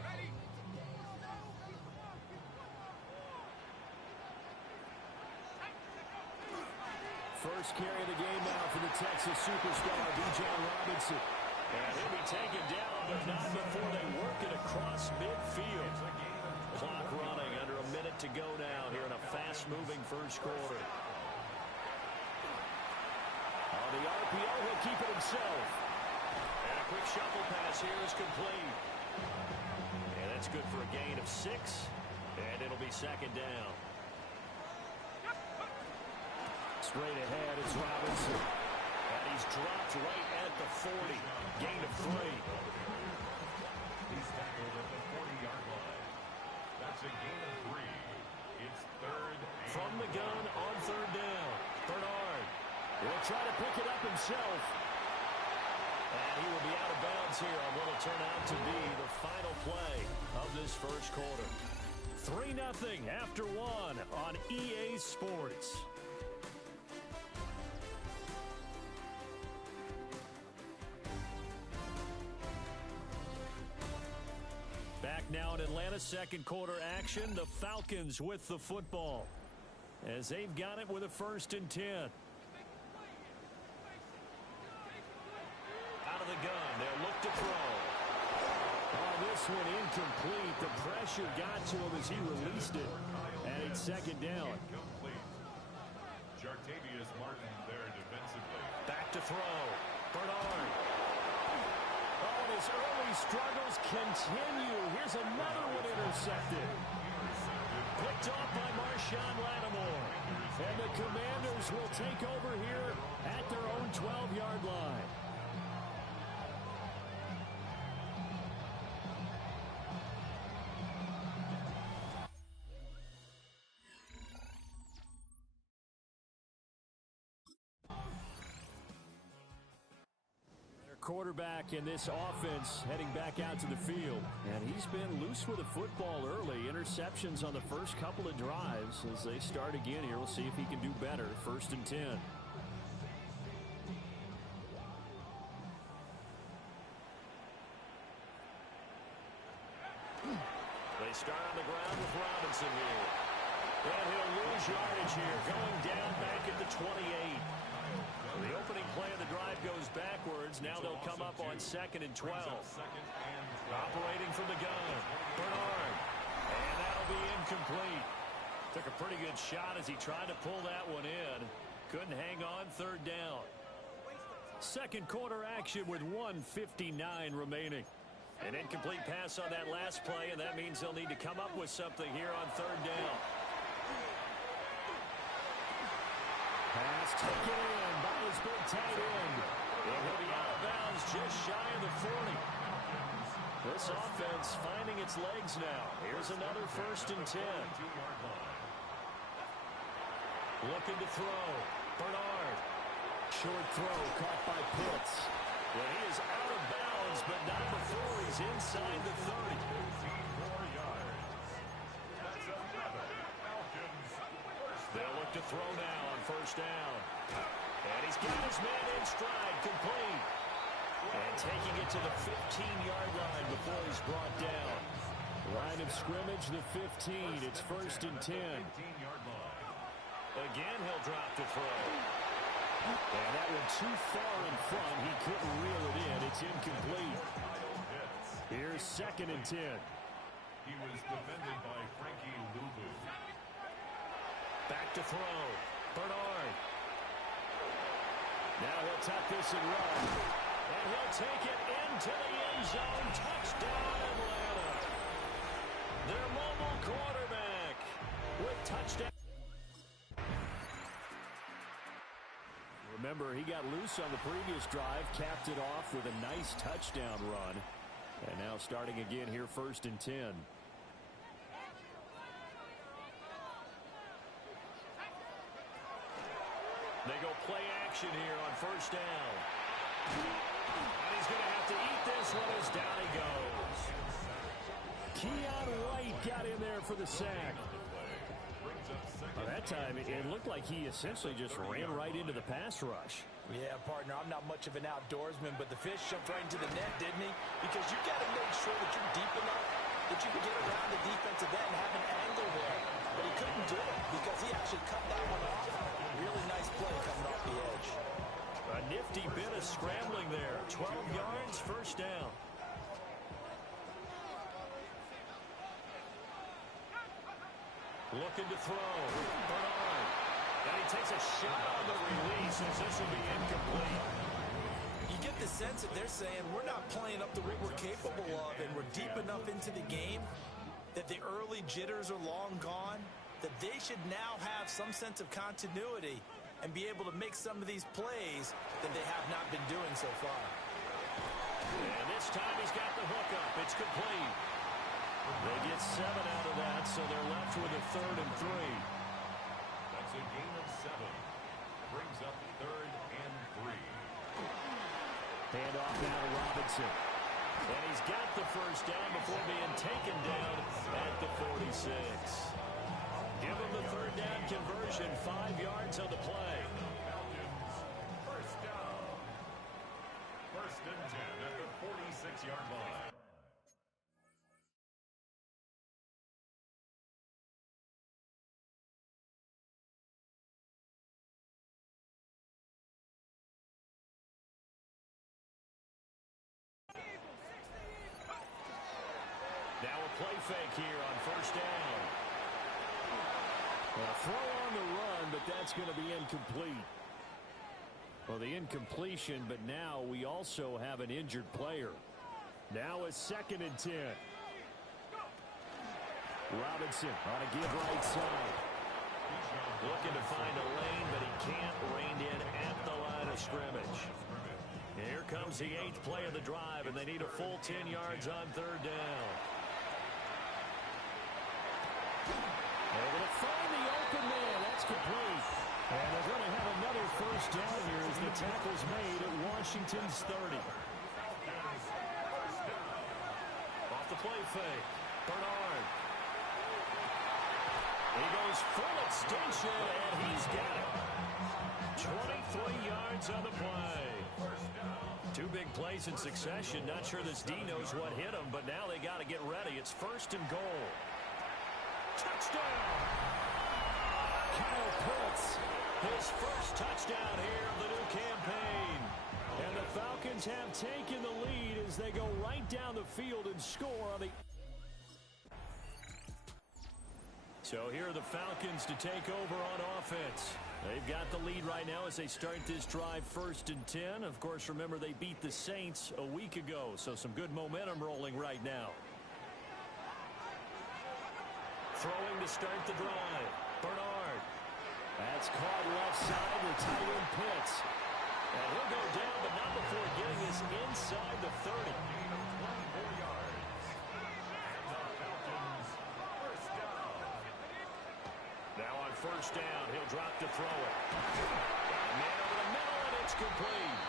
First carry of the game now for the Texas superstar, Bijan Robinson. And he'll be taken down, but not before they work it across midfield. Clock running, under a minute to go now here in a fast-moving first quarter. On the RPO, he'll keep it himself. And a quick shuffle pass here is complete. And that's good for a gain of 6. And it'll be second down. Straight ahead, it's Robinson. And he's dropped right at the 40. Gain of 3. He's tackled at the 40-yard line. That's a gain of 3. It's third. From the gun on third down. Bernard will try to pick it up himself. And he will be out of bounds here on what will turn out to be the final play of this first quarter. 3-0 after 1 on EA Sports. Back now in Atlanta, second quarter action. The Falcons with the football as they've got it with a 1st and 10. Out of the gun, they'll look to throw. Oh, this one incomplete. The pressure got to him as he released it. And it's second down. Jartavius Martin there defensively. Back to throw. Bernard. Oh, and his early struggles continue. Here's another one intercepted. Picked off by Marshawn Lattimore. And the Commanders will take over here at their own 12-yard line. Quarterback in this offense heading back out to the field. And he's been loose with the football early. Interceptions on the first couple of drives. As they start again here, we'll see if he can do better. 1st and 10. They start on the ground with Robinson here. And he'll lose yardage here. Going down back at the 28. The opening play of the drive goes backwards. Now they'll come up on 2nd and 12. Operating from the gun. Bernard. And that'll be incomplete. Took a pretty good shot as he tried to pull that one in. Couldn't hang on. 3rd down. Second quarter action with 1:59 remaining. An incomplete pass on that last play, and that means they'll need to come up with something here on 3rd down. Pass taken in by his big tight end. And he'll be out of bounds just shy of the 40. This offense finding its legs now. Here's another 1st and 10. Looking to throw. Bernard. Short throw caught by Pitts. Well, he is out of bounds, but not before he's inside the 30. 4 yards. That's another Falcons. They'll look to throw now on 1st down. And he's got his man in stride, complete. And taking it to the 15-yard line before he's brought down. Line of scrimmage, the 15. It's 1st and 10. 15-yard line. Again, he'll drop to throw. And that one too far in front. He couldn't reel it in. It's incomplete. Here's 2nd and 10. He was defended by Frankie Luvu. Back to throw. Bernard. Now he'll tuck this and run. And he'll take it into the end zone. Touchdown, Atlanta. Their mobile quarterback with touchdown. Remember, he got loose on the previous drive, capped it off with a nice touchdown run. And now starting again here, 1st and 10. They go play action here on 1st down. And he's going to have to eat this one as down he goes. Keon White got in there for the sack. That time, it looked like he essentially just ran right into the pass rush. Yeah, partner, I'm not much of an outdoorsman, but the fish jumped right into the net, didn't he? Because you got to make sure that you're deep enough that you can get around the defensive end and have an angle there. But he couldn't do it because he actually cut that one off. Really nice play coming off the edge. A nifty bit of scrambling there. 12 yards, Looking to throw. Bernard. And he takes a shot on the release as this will be incomplete. You get the sense that they're saying we're not playing up to what we're capable of, and we're deep enough into the game that the early jitters are long gone, that they should now have some sense of continuity and be able to make some of these plays that they have not been doing so far. And this time he's got the hook up. It's complete. They get 7 out of that, so they're left with a 3rd and 3. That's a gain of 7. Brings up 3rd and 3. Hand off now to Robinson. And he's got the first down before being taken down at the 46. Give him the 3rd down conversion, 5 yards on the play. Falcons, first down. 1st and 10 at the 46-yard line. Now a play fake here on 1st down. A throw on the run, but that's going to be incomplete. Well, the incompletion, but now we also have an injured player. Now a 2nd and 10. Robinson on a give right side. Looking to find a lane, but he can't. Reined in at the line of scrimmage. Here comes the 8th play of the drive, and they need a full 10 yards on 3rd down. Able to find the open man. That's complete. And they're going to have another first down here as the tackle's made at Washington's 30. Off the play fake. Bernard. He goes full extension, and he's got it. 23 yards on the play. 2 big plays in succession. Not sure this D knows what hit him, but now they got to get ready. It's 1st and goal. Touchdown! Kyle Pitts, his first touchdown here of the new campaign. And the Falcons have taken the lead as they go right down the field and score on the... So here are the Falcons to take over on offense. They've got the lead right now as they start this drive 1st and 10. Of course, remember they beat the Saints a week ago, so some good momentum rolling right now. Throwing to start the drive. Bernard. That's caught left side with tight end Pitts. And he'll go down, but not before getting this inside the 30. 24 yards. And the Falcons, first down. Now on 1st down, he'll drop to throw it. Man over the middle, and it's complete.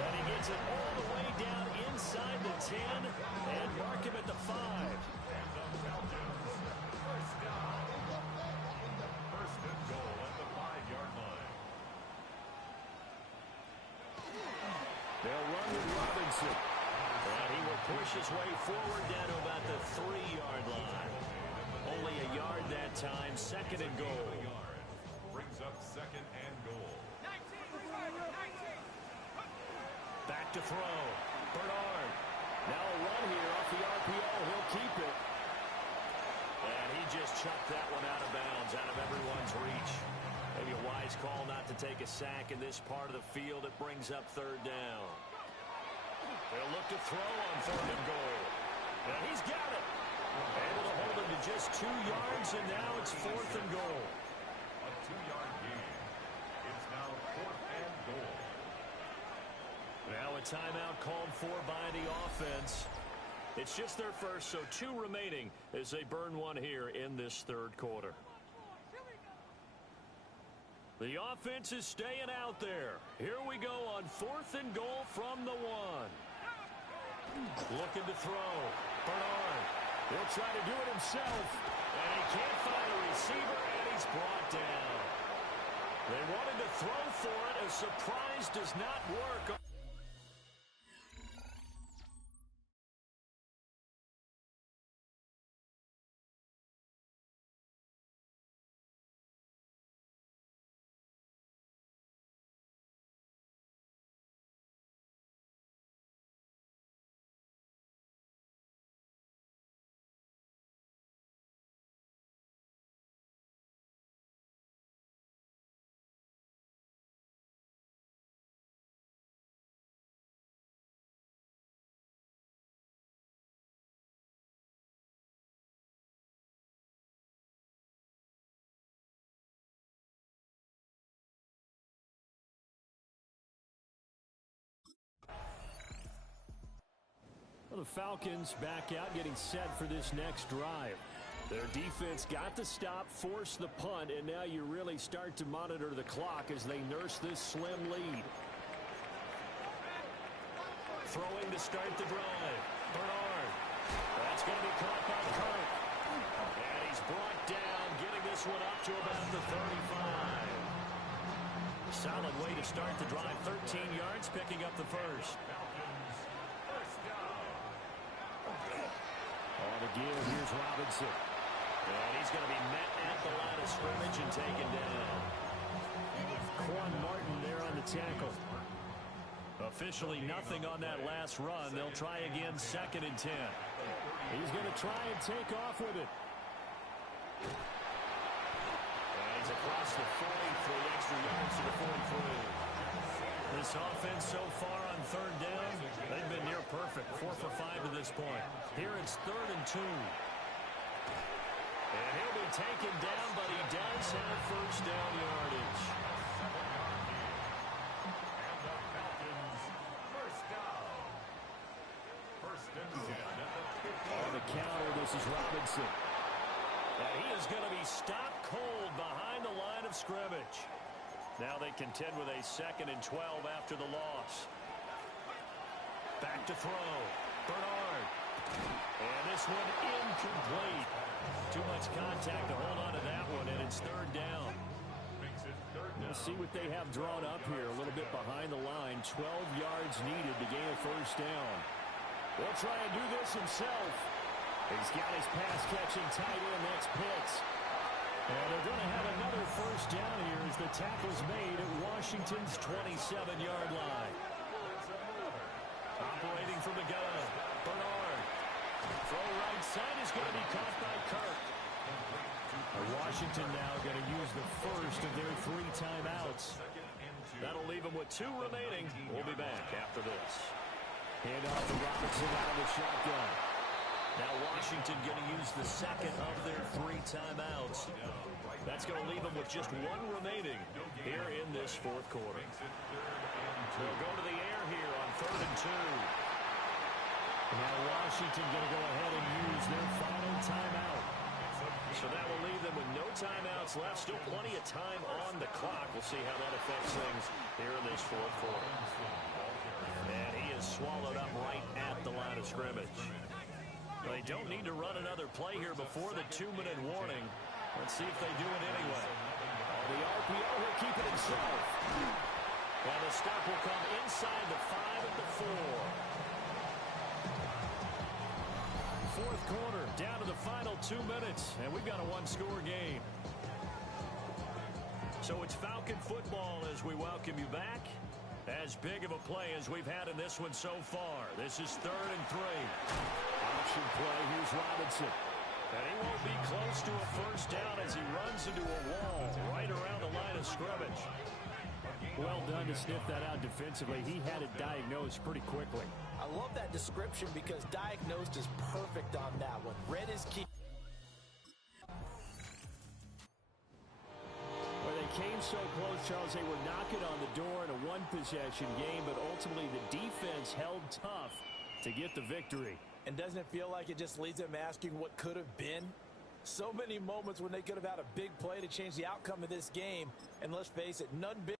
And he gets it all the way down inside the 10 and mark him at the 5. And the Falcons, first down. 1st and goal at the 5-yard line. They'll run with Robinson. And he will push his way forward down to about the 3-yard line. Only a yard that time, 2nd and goal. Brings up 2nd and goal. Back to throw. Bernard. Now a run here off the RPO. He'll keep it. And he just chucked that one out of bounds, out of everyone's reach. Maybe a wise call not to take a sack in this part of the field. It brings up 3rd down. They'll look to throw on 3rd and goal. And he's got it. Able to hold him to just 2 yards, and now it's 4th and goal. A 2-yard gain. It's now 4th and goal. Now a timeout called for by the offense. It's just their first, so 2 remaining as they burn one here in this 3rd quarter. The offense is staying out there. Here we go on 4th and goal from the 1. Looking to throw. Bernard. He'll try to do it himself. And he can't find a receiver, and he's brought down. They wanted to throw for it. A surprise does not work. the Falcons back out getting set for this next drive. Their defense got the stop, forced the punt, and now you really start to monitor the clock as they nurse this slim lead. Throwing to start the drive. Bernard. That's going to be caught by Kirk. And he's brought down, getting this one up to about the 35. Solid way to start the drive. 13 yards, picking up the first. On the give, here's Robinson. And he's going to be met at the line of scrimmage and taken down. Quan Martin there on the tackle. Officially nothing on that last run. They'll try again, 2nd and 10. He's going to try and take off with it. And he's across the 40 for the extra yards to the 43. This offense so far on 3rd down, they've been near perfect. 4 for 5 to this point. Here it's 3rd and 2. And he'll be taken down, but he does have first down yardage. On the counter, this is Robinson. And he is going to be stopped cold behind the line of scrimmage. Now they contend with a 2nd and 12 after the loss. Back to throw. Bernard. And this one incomplete. Too much contact to hold on to that one, and it's 3rd down. Let's see what they have drawn up here. A little bit behind the line. 12 yards needed to gain a first down. They'll try and do this himself. He's got his pass-catching tight end. That's Pitts. And they're going to have another first down here as the tackle's made at Washington's 27-yard line. Operating from the gun. Bernard. Throw right side is going to be caught by Kirk. Washington now going to use the first of their 3 timeouts. That'll leave them with 2 remaining. We'll be back after this. Hand off to Robinson out of the shotgun. Now Washington going to use the 2nd of their 3 timeouts. That's going to leave them with just 1 remaining here in this 4th quarter. They'll go to the air here on 3rd and 2. Now Washington going to go ahead and use their final timeout. So that will leave them with no timeouts left. Still plenty of time on the clock. We'll see how that affects things here in this 4th quarter. And he is swallowed up right at the line of scrimmage. They don't need to run another play here before the 2-minute warning. Let's see if they do it anyway. On the RPO, he'll keep it himself. And the stop will come inside the 5 at the 4. 4th quarter, down to the final 2 minutes, and we've got a 1-score game. So it's Falcon football as we welcome you back. As big of a play as we've had in this one so far. This is 3rd and 3. Option play, here's Robinson. And he won't be close to a first down as he runs into a wall right around the line of scrimmage. Well done to sniff that out defensively. He had it diagnosed pretty quickly. I love that description because diagnosed is perfect on that one. Read his key. Well, they came so close, Charles. They were knocking on the door in a 1-possession game, but ultimately the defense held tough to get the victory. And doesn't it feel like it just leaves them asking what could have been? So many moments when they could have had a big play to change the outcome of this game. And let's face it, none big.